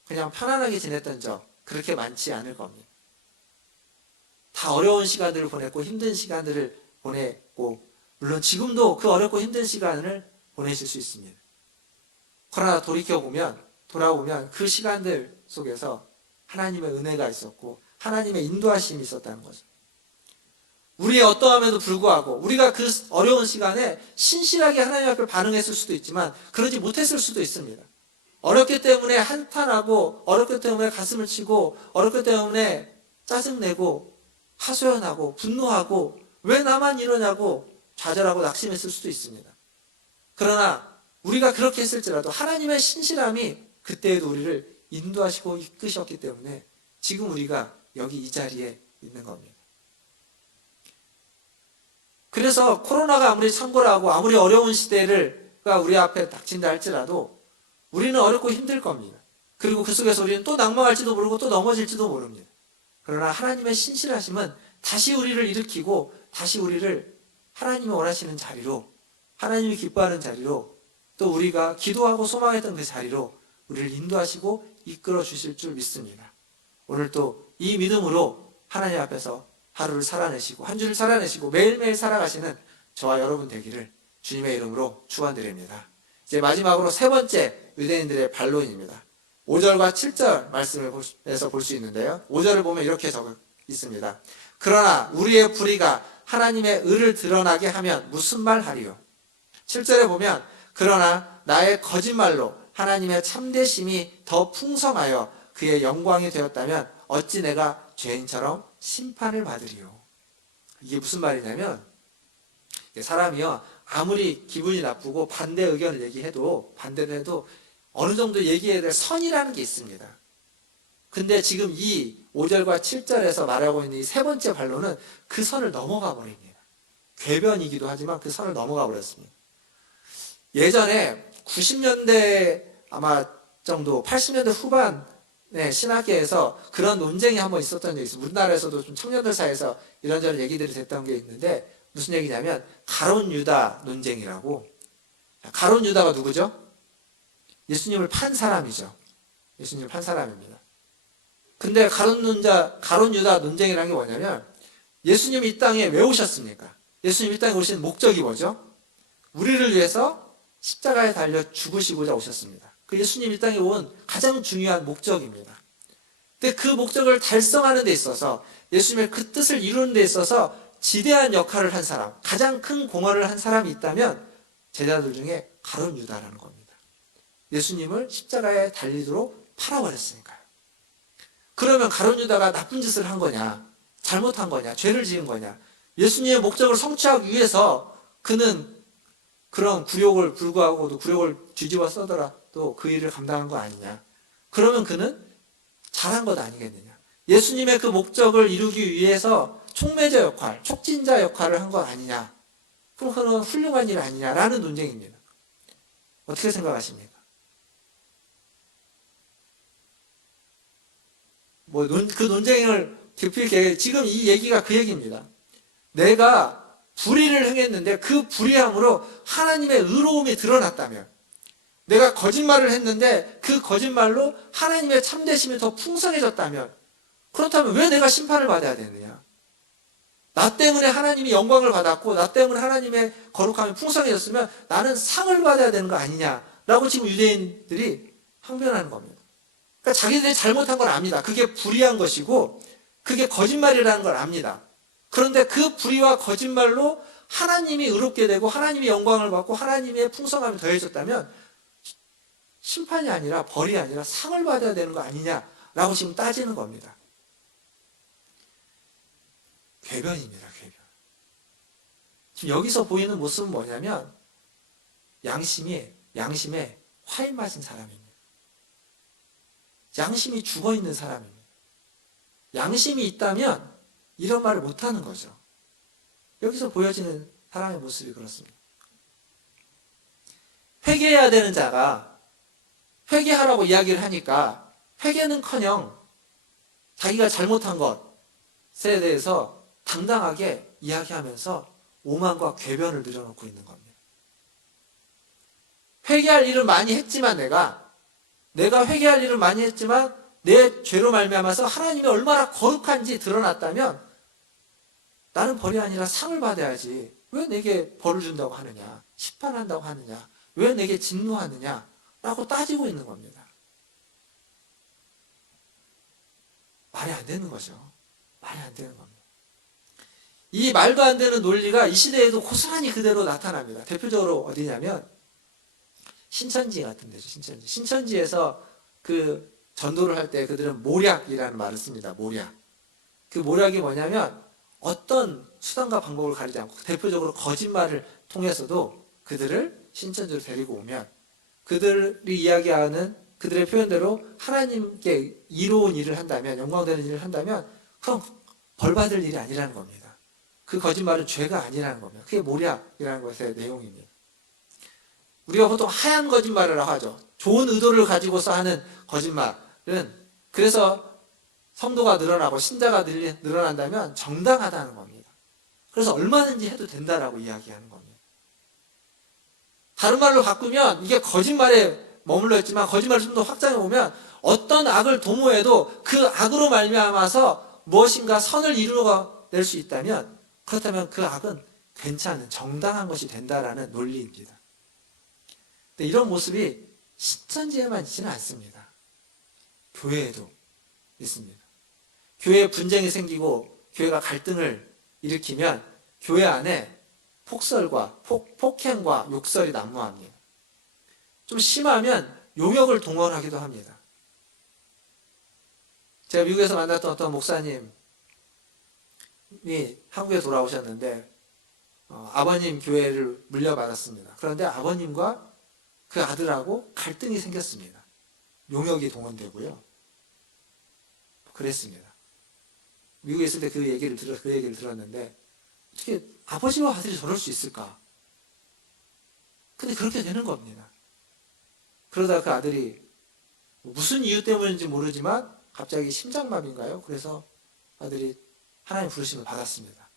그냥 편안하게 지냈던 적 그렇게 많지 않을 겁니다. 다 어려운 시간들을 보냈고 힘든 시간들을 보냈고 물론 지금도 그 어렵고 힘든 시간을 보내실 수 있습니다. 그러나 돌아보면 그 시간들 속에서 하나님의 은혜가 있었고 하나님의 인도하심이 있었다는 거죠. 우리의 어떠함에도 불구하고 우리가 그 어려운 시간에 신실하게 하나님 앞에 반응했을 수도 있지만 그러지 못했을 수도 있습니다. 어렵기 때문에 한탄하고 어렵기 때문에 가슴을 치고 어렵기 때문에 짜증내고 하소연하고 분노하고 왜 나만 이러냐고 좌절하고 낙심했을 수도 있습니다. 그러나 우리가 그렇게 했을지라도 하나님의 신실함이 그때에도 우리를 인도하시고 이끄셨기 때문에 지금 우리가 여기 이 자리에 있는 겁니다. 그래서 코로나가 아무리 창궐하고 아무리 어려운 시대가 우리 앞에 닥친다 할지라도 우리는 어렵고 힘들 겁니다. 그리고 그 속에서 우리는 또 낙망할지도 모르고 또 넘어질지도 모릅니다. 그러나 하나님의 신실하심은 다시 우리를 일으키고 다시 우리를 하나님이 원하시는 자리로, 하나님이 기뻐하는 자리로, 또 우리가 기도하고 소망했던 그 자리로 우리를 인도하시고 이끌어 주실 줄 믿습니다. 오늘 또 이 믿음으로 하나님 앞에서 하루를 살아내시고 한 주를 살아내시고 매일매일 살아가시는 저와 여러분 되기를 주님의 이름으로 축원드립니다. 이제 마지막으로 세 번째 유대인들의 반론입니다. 5절과 7절 말씀에서 볼 수 있는데요. 5절을 보면 이렇게 적혀 있습니다. 그러나 우리의 불의가 하나님의 의를 드러나게 하면 무슨 말 하리요? 7절에 보면 그러나 나의 거짓말로 하나님의 참되심이 더 풍성하여 그의 영광이 되었다면 어찌 내가 죄인처럼 심판을 받으리요? 이게 무슨 말이냐면 사람이요 아무리 기분이 나쁘고 반대 의견을 얘기해도 반대를 해도 어느 정도 얘기해야 될 선이라는 게 있습니다. 근데 지금 이 5절과 7절에서 말하고 있는 이 세 번째 반론은 그 선을 넘어가 버립니다. 궤변이기도 하지만 그 선을 넘어가 버렸습니다. 예전에 90년대 아마 정도 80년대 후반에 신학계에서 그런 논쟁이 한번 있었던 적이 있어요. 우리나라에서도 좀 청년들 사이에서 이런저런 얘기들이 됐던 게 있는데 무슨 얘기냐면 가론 유다 논쟁이라고. 가론 유다가 누구죠? 예수님을 판 사람이죠. 예수님을 판 사람입니다. 근데 가론 유다 논쟁이라는 게 뭐냐면 예수님이 이 땅에 왜 오셨습니까? 예수님이 이 땅에 오신 목적이 뭐죠? 우리를 위해서 십자가에 달려 죽으시고자 오셨습니다. 그 예수님이 이 땅에 온 가장 중요한 목적입니다. 근데 그 목적을 달성하는 데 있어서 예수님의 그 뜻을 이루는 데 있어서 지대한 역할을 한 사람, 가장 큰 공헌을 한 사람이 있다면 제자들 중에 가론 유다라는 겁니다. 예수님을 십자가에 달리도록 팔아버렸으니까요. 그러면 가론 유다가 나쁜 짓을 한 거냐, 잘못한 거냐, 죄를 지은 거냐, 예수님의 목적을 성취하기 위해서 그는 그런 굴욕을 불구하고도 굴욕을 뒤집어 써더라도 그 일을 감당한 거 아니냐. 그러면 그는 잘한 것 아니겠느냐. 예수님의 그 목적을 이루기 위해서 촉매자 역할, 촉진자 역할을 한 것 아니냐. 그럼 그건 훌륭한 일 아니냐라는 논쟁입니다. 어떻게 생각하십니까? 그 논쟁을 깊이 지금 이 얘기가 그 얘기입니다. 내가 불의를 행했는데 그 불의함으로 하나님의 의로움이 드러났다면, 내가 거짓말을 했는데 그 거짓말로 하나님의 참되심이 더 풍성해졌다면, 그렇다면 왜 내가 심판을 받아야 되느냐? 나 때문에 하나님이 영광을 받았고 나 때문에 하나님의 거룩함이 풍성해졌으면 나는 상을 받아야 되는 거 아니냐라고 지금 유대인들이 항변하는 겁니다. 그러니까 자기들이 잘못한 걸 압니다. 그게 불의한 것이고 그게 거짓말이라는 걸 압니다. 그런데 그 불의와 거짓말로 하나님이 의롭게 되고 하나님이 영광을 받고 하나님의 풍성함이 더해졌다면 심판이 아니라 벌이 아니라 상을 받아야 되는 거 아니냐라고 지금 따지는 겁니다. 궤변입니다. 궤변. 지금 여기서 보이는 모습은 뭐냐면 양심에 화인 맞은 사람입니다. 양심이 죽어있는 사람입니다. 양심이 있다면 이런 말을 못하는 거죠. 여기서 보여지는 사람의 모습이 그렇습니다. 회개해야 되는 자가 회개하라고 이야기를 하니까 회개는커녕 자기가 잘못한 것에 대해서 당당하게 이야기하면서 오만과 궤변을 늘여놓고 있는 겁니다. 회개할 일은 많이 했지만 내가 회개할 일은 많이 했지만 내 죄로 말미암아서 하나님이 얼마나 거룩한지 드러났다면 나는 벌이 아니라 상을 받아야지. 왜 내게 벌을 준다고 하느냐? 심판한다고 하느냐? 왜 내게 진노하느냐? 라고 따지고 있는 겁니다. 말이 안 되는 거죠. 말이 안 되는 겁니다. 이 말도 안 되는 논리가 이 시대에도 고스란히 그대로 나타납니다. 대표적으로 어디냐면 신천지 같은 데죠. 신천지에서 그 전도를 할 때 그들은 모략이라는 말을 씁니다. 모략. 그 모략이 뭐냐면 어떤 수단과 방법을 가리지 않고 대표적으로 거짓말을 통해서도 그들을 신천지로 데리고 오면 그들이 이야기하는 그들의 표현대로 하나님께 이로운 일을 한다면, 영광되는 일을 한다면 그건 벌받을 일이 아니라는 겁니다. 그 거짓말은 죄가 아니라는 겁니다. 그게 모략이라는 것의 내용입니다. 우리가 보통 하얀 거짓말이라고 하죠. 좋은 의도를 가지고서 하는 거짓말은 그래서 성도가 늘어나고 신자가 늘어난다면 정당하다는 겁니다. 그래서 얼마든지 해도 된다라고 이야기하는 겁니다. 다른 말로 바꾸면 이게 거짓말에 머물러 있지만 거짓말을 좀 더 확장해 보면 어떤 악을 도모해도 그 악으로 말미암아서 무엇인가 선을 이루어낼 수 있다면 그렇다면 그 악은 괜찮은 정당한 것이 된다라는 논리입니다. 근데 이런 모습이 신천지에만 있지는 않습니다. 교회에도 있습니다. 교회에 분쟁이 생기고 교회가 갈등을 일으키면 교회 안에 폭설과 폭행과 욕설이 난무합니다. 좀 심하면 용역을 동원하기도 합니다. 제가 미국에서 만났던 어떤 목사님이 한국에 돌아오셨는데 아버님 교회를 물려받았습니다. 그런데 아버님과 그 아들하고 갈등이 생겼습니다. 용역이 동원되고요. 그랬습니다. 미국에 있을 때 그 얘기를 들었는데 어떻게 아버지와 아들이 저럴 수 있을까? 근데 그렇게 되는 겁니다. 그러다 그 아들이 무슨 이유 때문인지 모르지만 갑자기 심장마비인가요? 그래서 아들이 하나님 부르심을 받았습니다.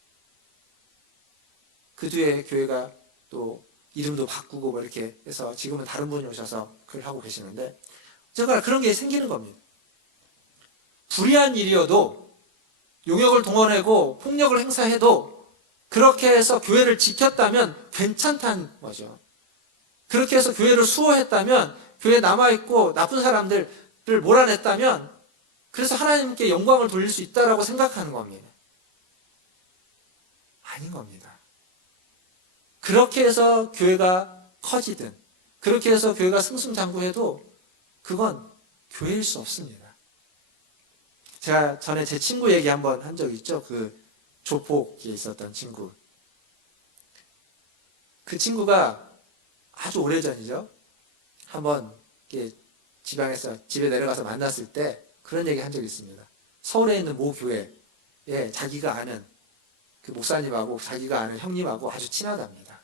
그 뒤에 교회가 또 이름도 바꾸고 뭐 이렇게 해서 지금은 다른 분이 오셔서 그걸 하고 계시는데 제가 그런 게 생기는 겁니다. 불의한 일이어도 용역을 동원하고 폭력을 행사해도 그렇게 해서 교회를 지켰다면 괜찮다는 거죠. 그렇게 해서 교회를 수호했다면 교회에 남아있고 나쁜 사람들을 몰아냈다면 그래서 하나님께 영광을 돌릴 수 있다라고 생각하는 겁니다. 아닌 겁니다. 그렇게 해서 교회가 커지든 그렇게 해서 교회가 승승장구해도 그건 교회일 수 없습니다. 제가 전에 제 친구 얘기 한번 한 적 있죠. 그 조폭에 있었던 친구. 그 친구가 아주 오래전이죠. 한번 지방에서 집에 내려가서 만났을 때 그런 얘기 한 적이 있습니다. 서울에 있는 모 교회에 자기가 아는 그 목사님하고 자기가 아는 형님하고 아주 친하답니다.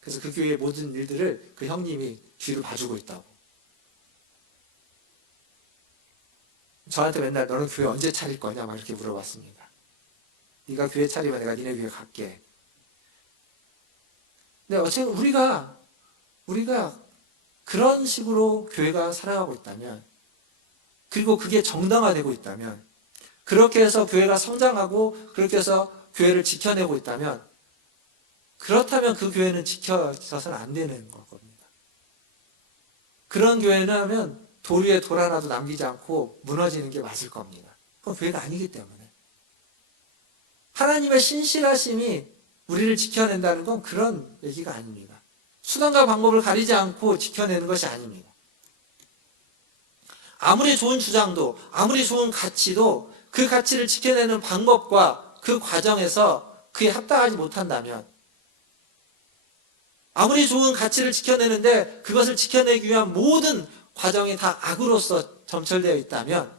그래서 그 교회의 모든 일들을 그 형님이 뒤로 봐주고 있다고. 저한테 맨날 너는 교회 언제 차릴 거냐 막 이렇게 물어봤습니다. 네가 교회 차리면 내가 니네 교회 갈게. 근데 어차피 우리가 그런 식으로 교회가 살아가고 있다면 그리고 그게 정당화되고 있다면 그렇게 해서 교회가 성장하고 그렇게 해서 교회를 지켜내고 있다면 그렇다면 그 교회는 지켜져서는 안 되는 겁니다. 그런 교회는 하면 돌 위에 돌 하나도 남기지 않고 무너지는 게 맞을 겁니다. 그건 교회가 아니기 때문에. 하나님의 신실하심이 우리를 지켜낸다는 건 그런 얘기가 아닙니다. 수단과 방법을 가리지 않고 지켜내는 것이 아닙니다. 아무리 좋은 주장도 아무리 좋은 가치도 그 가치를 지켜내는 방법과 그 과정에서 그에 합당하지 못한다면 아무리 좋은 가치를 지켜내는데 그것을 지켜내기 위한 모든 과정이 다 악으로서 점철되어 있다면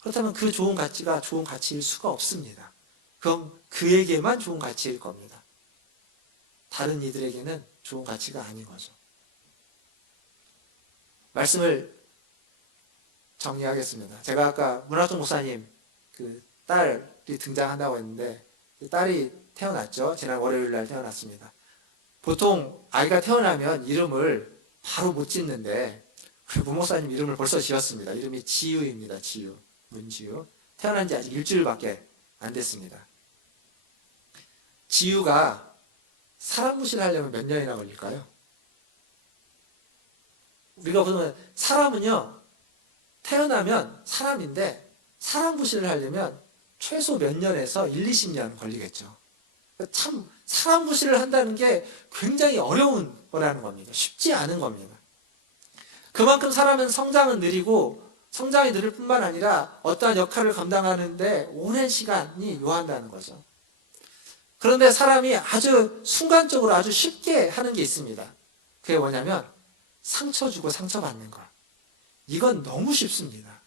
그렇다면 그 좋은 가치가 좋은 가치일 수가 없습니다. 그건 그에게만 좋은 가치일 겁니다. 다른 이들에게는 좋은 가치가 아닌 거죠. 말씀을 정리하겠습니다. 제가 아까 문학종 목사님 그 딸이 등장한다고 했는데 그 딸이 태어났죠. 지난 월요일 날 태어났습니다. 보통 아이가 태어나면 이름을 바로 못 짓는데 우리 문 목사님 이름을 벌써 지었습니다. 이름이 지유입니다. 지유. 문지유. 태어난 지 아직 일주일밖에 안 됐습니다. 지유가 사람 무시를 하려면 몇 년이나 걸릴까요? 우리가 보면 사람은요 태어나면 사람인데 사람 무시를 하려면 최소 몇 년에서 1, 20년 걸리겠죠. 참 사람 무시를 한다는 게 굉장히 어려운 거라는 겁니다. 쉽지 않은 겁니다. 그만큼 사람은 성장은 느리고 성장이 느릴 뿐만 아니라 어떠한 역할을 감당하는데 오랜 시간이 요한다는 거죠. 그런데 사람이 아주 순간적으로 아주 쉽게 하는 게 있습니다. 그게 뭐냐면 상처 주고 상처받는 것. 이건 너무 쉽습니다.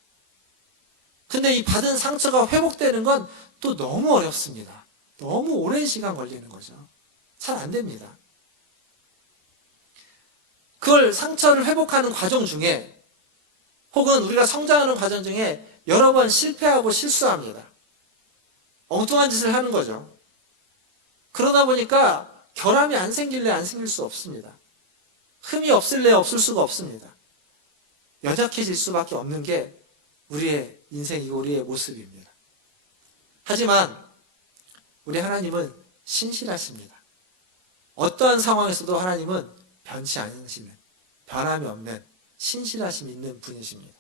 근데 이 받은 상처가 회복되는 건 또 너무 어렵습니다. 너무 오랜 시간 걸리는 거죠. 잘 안 됩니다. 그걸 상처를 회복하는 과정 중에 혹은 우리가 성장하는 과정 중에 여러 번 실패하고 실수합니다. 엉뚱한 짓을 하는 거죠. 그러다 보니까 결함이 안 생길래 안 생길 수 없습니다. 흠이 없을래 없을 수가 없습니다. 연약해질 수밖에 없는 게 우리의 인생이고 우리의 모습입니다. 하지만 우리 하나님은 신실하십니다. 어떠한 상황에서도 하나님은 변치 않으시는, 변함이 없는 신실하심이 있는 분이십니다.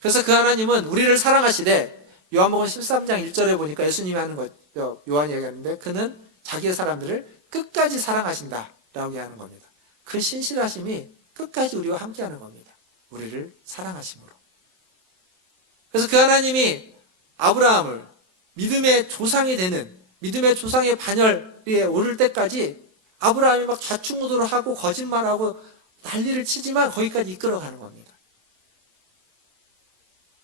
그래서 그 하나님은 우리를 사랑하시되 요한복음 13장 1절에 보니까 예수님이 하는 거죠. 요한이 얘기하는데 그는 자기의 사람들을 끝까지 사랑하신다 라고 얘기하는 겁니다. 그 신실하심이 끝까지 우리와 함께하는 겁니다. 우리를 사랑하심으로. 그래서 그 하나님이 아브라함을 믿음의 조상이 되는, 믿음의 조상의 반열에 오를 때까지 아브라함이 막 좌충우돌을 하고 거짓말하고 난리를 치지만 거기까지 이끌어가는 겁니다.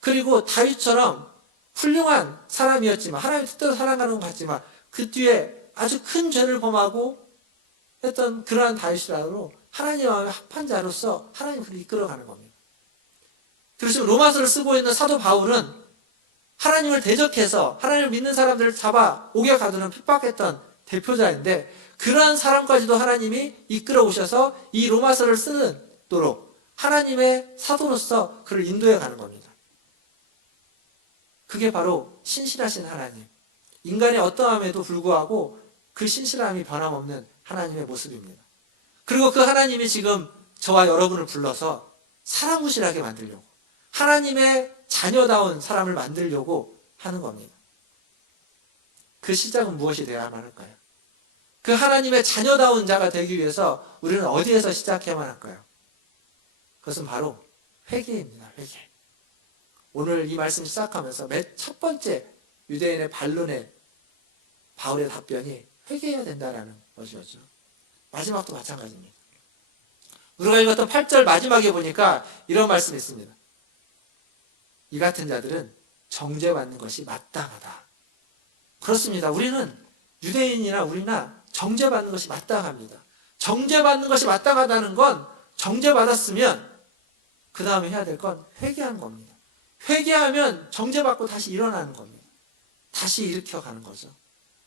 그리고 다윗처럼 훌륭한 사람이었지만, 하나님의 뜻대로 살아가는 것 같지만 그 뒤에 아주 큰 죄를 범하고 했던 그러한 다윗이라도 하나님 마음에 합한 자로서 하나님 그를 이끌어가는 겁니다. 그래서 로마서를 쓰고 있는 사도 바울은 하나님을 대적해서 하나님을 믿는 사람들을 잡아 옥에 가두는 핍박했던 대표자인데 그러한 사람까지도 하나님이 이끌어 오셔서 이 로마서를 쓰도록 하나님의 사도로서 그를 인도해 가는 겁니다. 그게 바로 신실하신 하나님, 인간의 어떠함에도 불구하고 그 신실함이 변함없는 하나님의 모습입니다. 그리고 그 하나님이 지금 저와 여러분을 불러서 사랑무실하게 만들려고, 하나님의 자녀다운 사람을 만들려고 하는 겁니다. 그 시작은 무엇이 되어야만 할까요? 그 하나님의 자녀다운 자가 되기 위해서 우리는 어디에서 시작해야만 할까요? 그것은 바로 회개입니다. 회개. 오늘 이 말씀 시작하면서 맨 첫 번째 유대인의 반론에 바울의 답변이 회개해야 된다라는 것이었죠. 마지막도 마찬가지입니다. 우리가 읽었던 8절 마지막에 보니까 이런 말씀이 있습니다. 이 같은 자들은 정죄받는 것이 마땅하다. 그렇습니다. 우리는 유대인이나 우리나 정죄받는 것이 마땅합니다. 정죄받는 것이 마땅하다는 건 정죄받았으면 그 다음에 해야 될 건 회개하는 겁니다. 회개하면 정죄받고 다시 일어나는 겁니다. 다시 일으켜가는 거죠.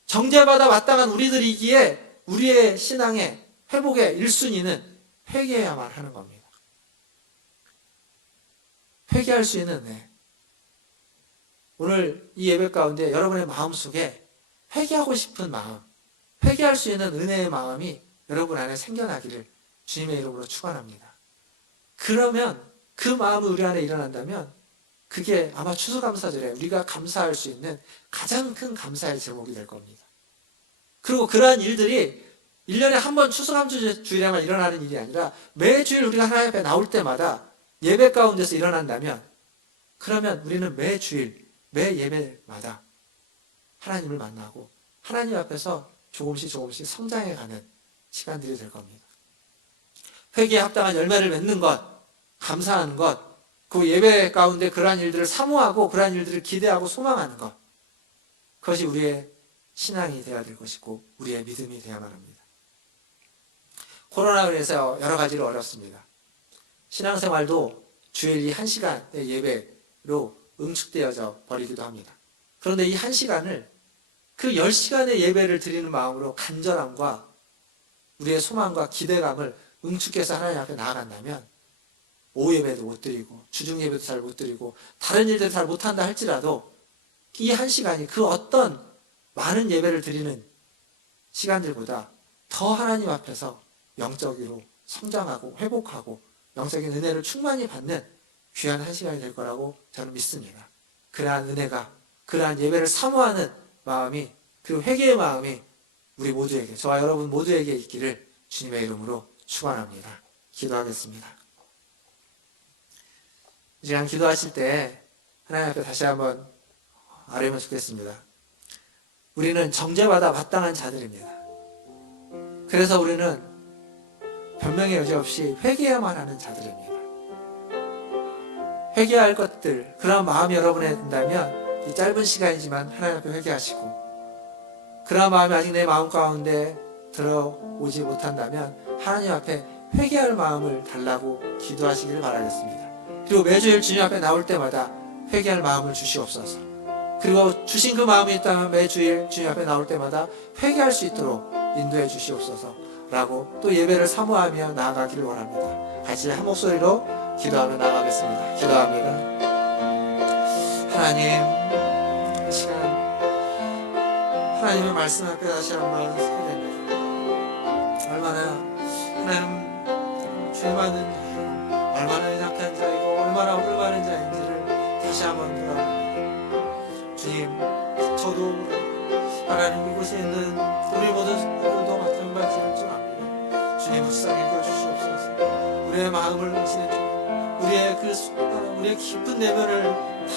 정죄받아 마땅한 우리들이기에 우리의 신앙의 회복의 1순위는 회개해야만 하는 겁니다. 회개할 수 있는 은혜. 오늘 이 예배 가운데 여러분의 마음속에 회개하고 싶은 마음, 회개할 수 있는 은혜의 마음이 여러분 안에 생겨나기를 주님의 이름으로 축원합니다. 그러면 그 마음이 우리 안에 일어난다면 그게 아마 추수감사절에 우리가 감사할 수 있는 가장 큰 감사의 제목이 될 겁니다. 그리고 그러한 일들이 1년에 한 번 추수감사주일에만 일어나는 일이 아니라 매주일 우리가 하나님 앞에 나올 때마다 예배 가운데서 일어난다면 그러면 우리는 매주일, 매 예배마다 하나님을 만나고 하나님 앞에서 조금씩 성장해가는 시간들이 될 겁니다. 회개에 합당한 열매를 맺는 것, 감사하는 것, 그 예배 가운데 그러한 일들을 사모하고 그러한 일들을 기대하고 소망하는 것, 그것이 우리의 신앙이 되어야 될 것이고 우리의 믿음이 되어야만 합니다. 코로나로 인해서 여러 가지로 어렵습니다. 신앙생활도 주일 이 1시간의 예배로 응축되어져 버리기도 합니다. 그런데 이 1시간을 그 10시간의 예배를 드리는 마음으로 간절함과 우리의 소망과 기대감을 응축해서 하나님 앞에 나아간다면 오후 예배도 못 드리고 주중 예배도 잘 못 드리고 다른 일들 잘 못한다 할지라도 이 1시간이 그 어떤 많은 예배를 드리는 시간들보다 더 하나님 앞에서 영적으로 성장하고 회복하고 영적인 은혜를 충만히 받는 귀한 1시간이 될 거라고 저는 믿습니다. 그러한 은혜가, 그러한 예배를 사모하는 마음이, 그 회개의 마음이 우리 모두에게, 저와 여러분 모두에게 있기를 주님의 이름으로 축원합니다. 기도하겠습니다. 이 시간 기도하실 때 하나님 앞에 다시 한번 아뢰면 좋겠습니다. 우리는 정죄받아 마땅한 자들입니다. 그래서 우리는 변명의 여지 없이 회개해야만 하는 자들입니다. 회개할 것들, 그런 마음이 여러분에 든다면 이 짧은 시간이지만 하나님 앞에 회개하시고, 그런 마음이 아직 내 마음 가운데 들어오지 못한다면 하나님 앞에 회개할 마음을 달라고 기도하시길 바라겠습니다. 그리고 매주일 주님 앞에 나올 때마다 회개할 마음을 주시옵소서. 그리고 주신 그 마음이 있다면 매주일 주님 앞에 나올 때마다 회개할 수 있도록 인도해 주시옵소서 라고 또 예배를 사모하며 나아가기를 원합니다. 같이 한 목소리로 기도하며 나아가겠습니다. 기도합니다. 하나님, 이 시간 하나님의 말씀 앞에 다시 한번 서게 됩니다. 얼마나 하나님 죄 많은 자이고 얼마나 연약한 자이고 얼마나 올바른 자인지를 다시 한번 돌아봅니다. 주님, 저도 하나님 이곳에 있는 우리 모두도 마찬가지일 줄 압니다. 주님, 불쌍히 여겨 주시옵소서. 우리의 마음을 아시는 주님, 우리의 깊은 내면을 다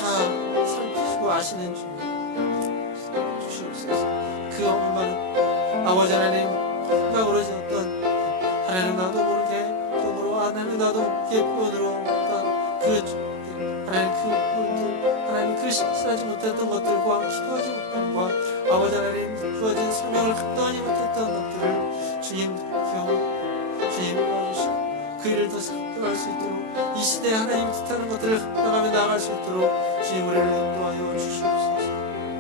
살피시고 아시는 주님 주시옵소서. 그 얼마나 아버지 하나님 생각으로 지었던 하나님 나도 모르게 돈으로 하나님 나도 모르게 돈으로 어떤 그 하나님 그 부분들 하나님 그 실수하지 못했던 것들과 기도하지 못한 것 아버지 하나님 주어진 설명을 간단히 못했던 것들을 주님 주님 도와주시고 그 일을 더 습득할 수 있도록 이 시대에 하나님 뜻하는 것들을 나가며 나아갈 수 있도록 주님 우리를 인도하여 주시옵소서.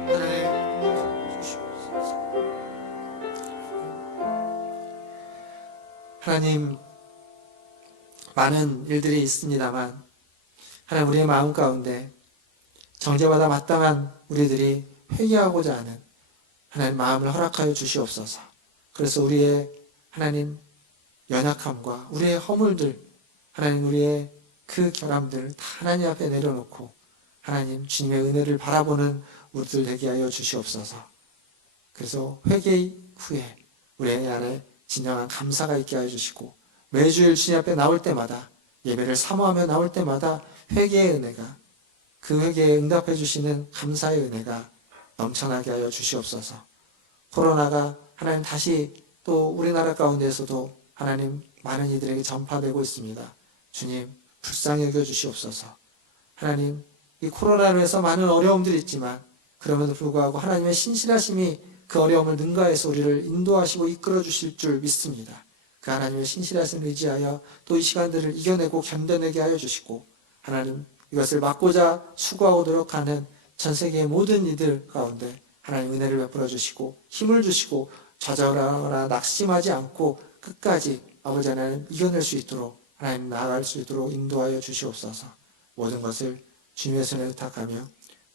하나님 인도하여 주시옵소서. 하나님, 많은 일들이 있습니다만 하나님 우리의 마음 가운데 정죄받아 마땅한 우리들이 회개하고자 하는 하나님 마음을 허락하여 주시옵소서. 그래서 우리의 하나님 연약함과 우리의 허물들, 하나님 우리의 그 결함들 다 하나님 앞에 내려놓고 하나님 주님의 은혜를 바라보는 우리들 되게 하여 주시옵소서. 그래서 회개 후에 우리 안에 진정한 감사가 있게 하여 주시고 매주일 주님 앞에 나올 때마다 예배를 사모하며 나올 때마다 회개의 은혜가 그 회개에 응답해 주시는 감사의 은혜가 넘쳐나게 하여 주시옵소서. 코로나가 하나님 다시 또 우리나라 가운데에서도 하나님 많은 이들에게 전파되고 있습니다. 주님 불쌍히 여겨 주시옵소서. 하나님 이 코로나로 해서 많은 어려움들이 있지만 그럼에도 불구하고 하나님의 신실하심이 그 어려움을 능가해서 우리를 인도하시고 이끌어 주실 줄 믿습니다. 그 하나님의 신실하심을 의지하여 또 이 시간들을 이겨내고 견뎌내게 하여 주시고 하나님 이것을 막고자 수고하고 노력하는 전 세계의 모든 이들 가운데 하나님 은혜를 베풀어 주시고 힘을 주시고 좌절하거나 낙심하지 않고 끝까지 아버지 하나님 이겨낼 수 있도록 하나님 나아갈 수 있도록 인도하여 주시옵소서. 모든 것을 주님의 손에 의탁하며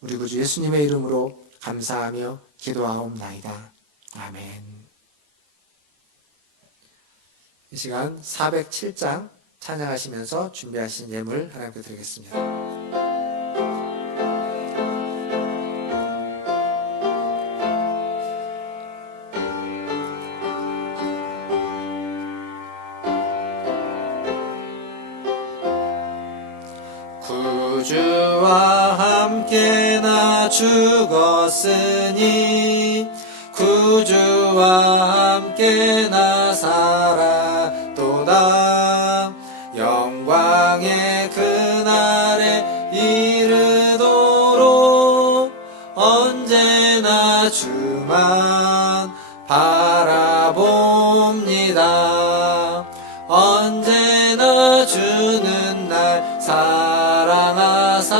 우리 구주 예수님의 이름으로 감사하며 기도하옵나이다. 아멘. 이 시간 407장 찬양하시면서 준비하신 예물 하나님께 드리겠습니다. 구주와 함께 나 죽었으니 구주와 함께 나 살았도다. 영광의 그날에 이르도록 언제나 주만 바라봅니다. 언제나 주는 날 사랑하사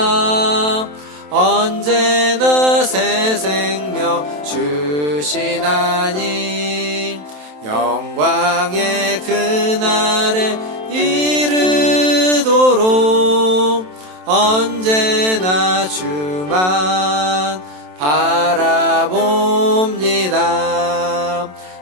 언제나 새 생명 주시나니 영광의 그날에 이르도록 언제나 주만 바라봅니다.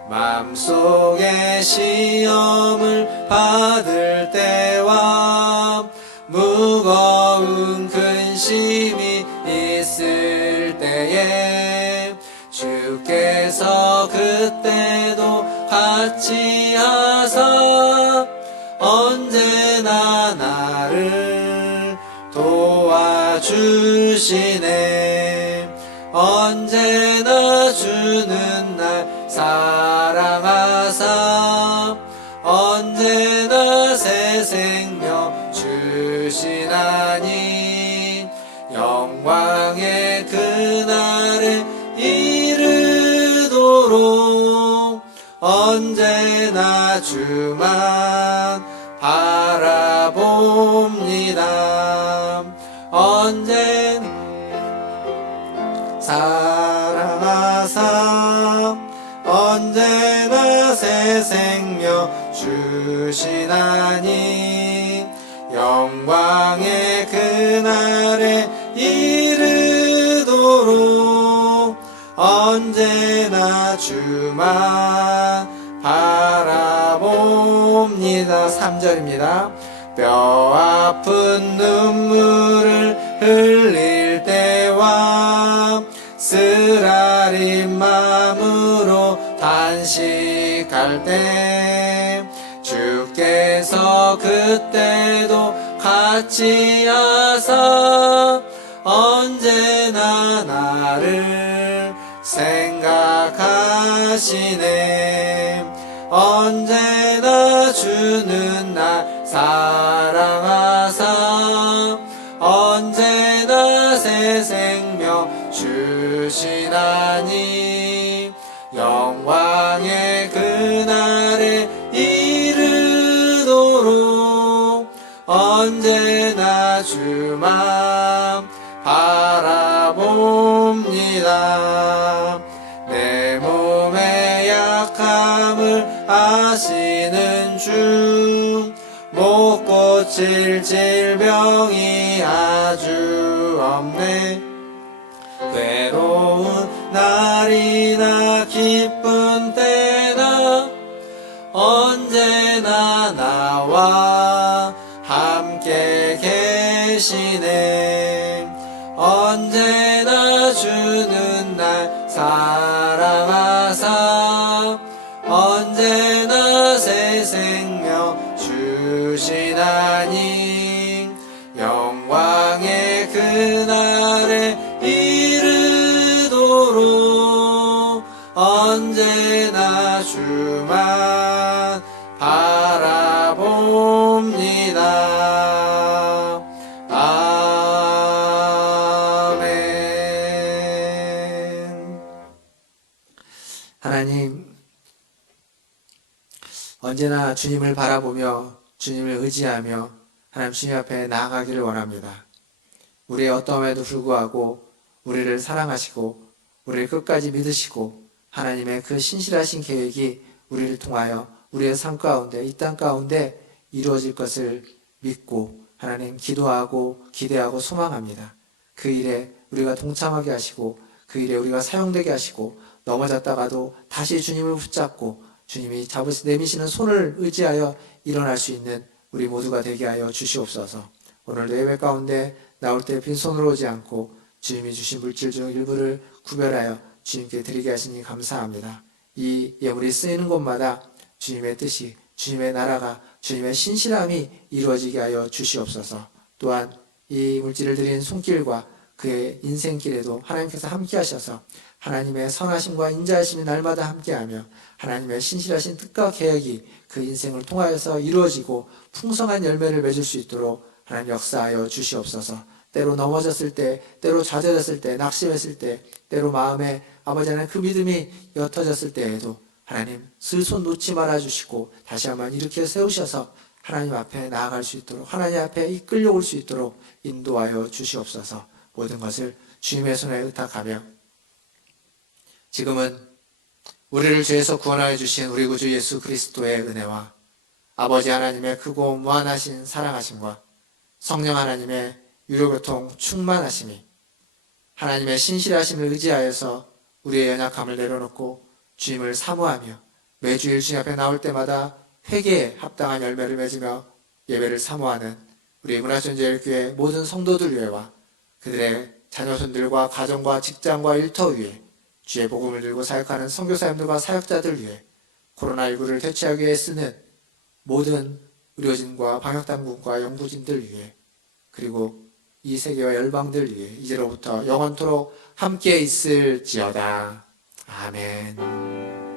맘속에 시험을 받을 때와 무거운 근심이 있을 때에 주께서 그때도 같이 하사 언제나 나를 도와주시네. 언제나 주는 날 사랑하사 언제나 새 생명 주시나니 영광의 그날에 이르도록 언제나 주만 바라봅니다. 언제나 사랑하사 언제나 새 생명 주시나니 영광의 그날에 이르도록 언제나 주만 바라봅니다. 3절입니다. 뼈 아픈 눈물을 흘릴 때와 쓰라린 마음으로 단식할 때 주께서 그때도 같이 하사 언제나 나를 생각하시네. 언제나 주는 날 사랑하사 언제나 새 생명 주시나니 영광의 그날에 이르도록 언제나 주만 바라봅니다. 내 몸의 약함을 아시는 주 못 고칠 질병이 아주 없네. 외로운 날이나 기쁜 때나 언제나 나와 함께 계시네. 언제나 주는 날 사랑하사 언제나 새 생명 주시나니 영광의 그날에 이르도록 언제나 주만 바라봅니다. 아멘. 하나님, 언제나 주님을 바라보며 주님을 의지하며 하나님 주님 앞에 나아가기를 원합니다. 우리의 어떠함에도 불구하고 우리를 사랑하시고 우리를 끝까지 믿으시고 하나님의 그 신실하신 계획이 우리를 통하여 우리의 삶 가운데 이 땅 가운데 이루어질 것을 믿고 하나님 기도하고 기대하고 소망합니다. 그 일에 우리가 동참하게 하시고 그 일에 우리가 사용되게 하시고 넘어졌다가도 다시 주님을 붙잡고 주님이 내미시는 손을 의지하여 일어날 수 있는 우리 모두가 되게 하여 주시옵소서. 오늘도 예배 가운데 나올 때 빈손으로 오지 않고 주님이 주신 물질 중 일부를 구별하여 주님께 드리게 하시니 감사합니다. 이 예물이 쓰이는 곳마다 주님의 뜻이, 주님의 나라가, 주님의 신실함이 이루어지게 하여 주시옵소서. 또한 이 물질을 드린 손길과 그의 인생길에도 하나님께서 함께 하셔서 하나님의 선하심과 인자하심이 날마다 함께하며 하나님의 신실하신 뜻과 계획이 그 인생을 통하여서 이루어지고 풍성한 열매를 맺을 수 있도록 하나님 역사하여 주시옵소서. 때로 넘어졌을 때, 때로 좌절했을 때, 낙심했을 때, 때로 마음에 아버지 하나님 그 믿음이 옅어졌을 때에도 하나님 슬손 놓지 말아주시고 다시 한번 일으켜 세우셔서 하나님 앞에 나아갈 수 있도록 하나님 앞에 이끌려올 수 있도록 인도하여 주시옵소서. 모든 것을 주님의 손에 의탁하며 지금은 우리를 죄에서 구원하여 주신 우리 구주 예수 그리스도의 은혜와 아버지 하나님의 크고 무한하신 사랑하심과 성령 하나님의 유료교통 충만하심이 하나님의 신실하심을 의지하여서 우리의 연약함을 내려놓고 주님을 사모하며 매주일 주님 앞에 나올 때마다 회개에 합당한 열매를 맺으며 예배를 사모하는 우리 문화전제일교회 모든 성도들 위에와 그들의 자녀손들과 가정과 직장과 일터 위에 주의 복음을 들고 사역하는 선교사님들과 사역자들 위해 코로나19를 대처하기 위해 쓰는 모든 의료진과 방역당국과 연구진들 위해 그리고 이 세계와 열방들 위해 이제로부터 영원토록 함께 있을지어다. 아멘.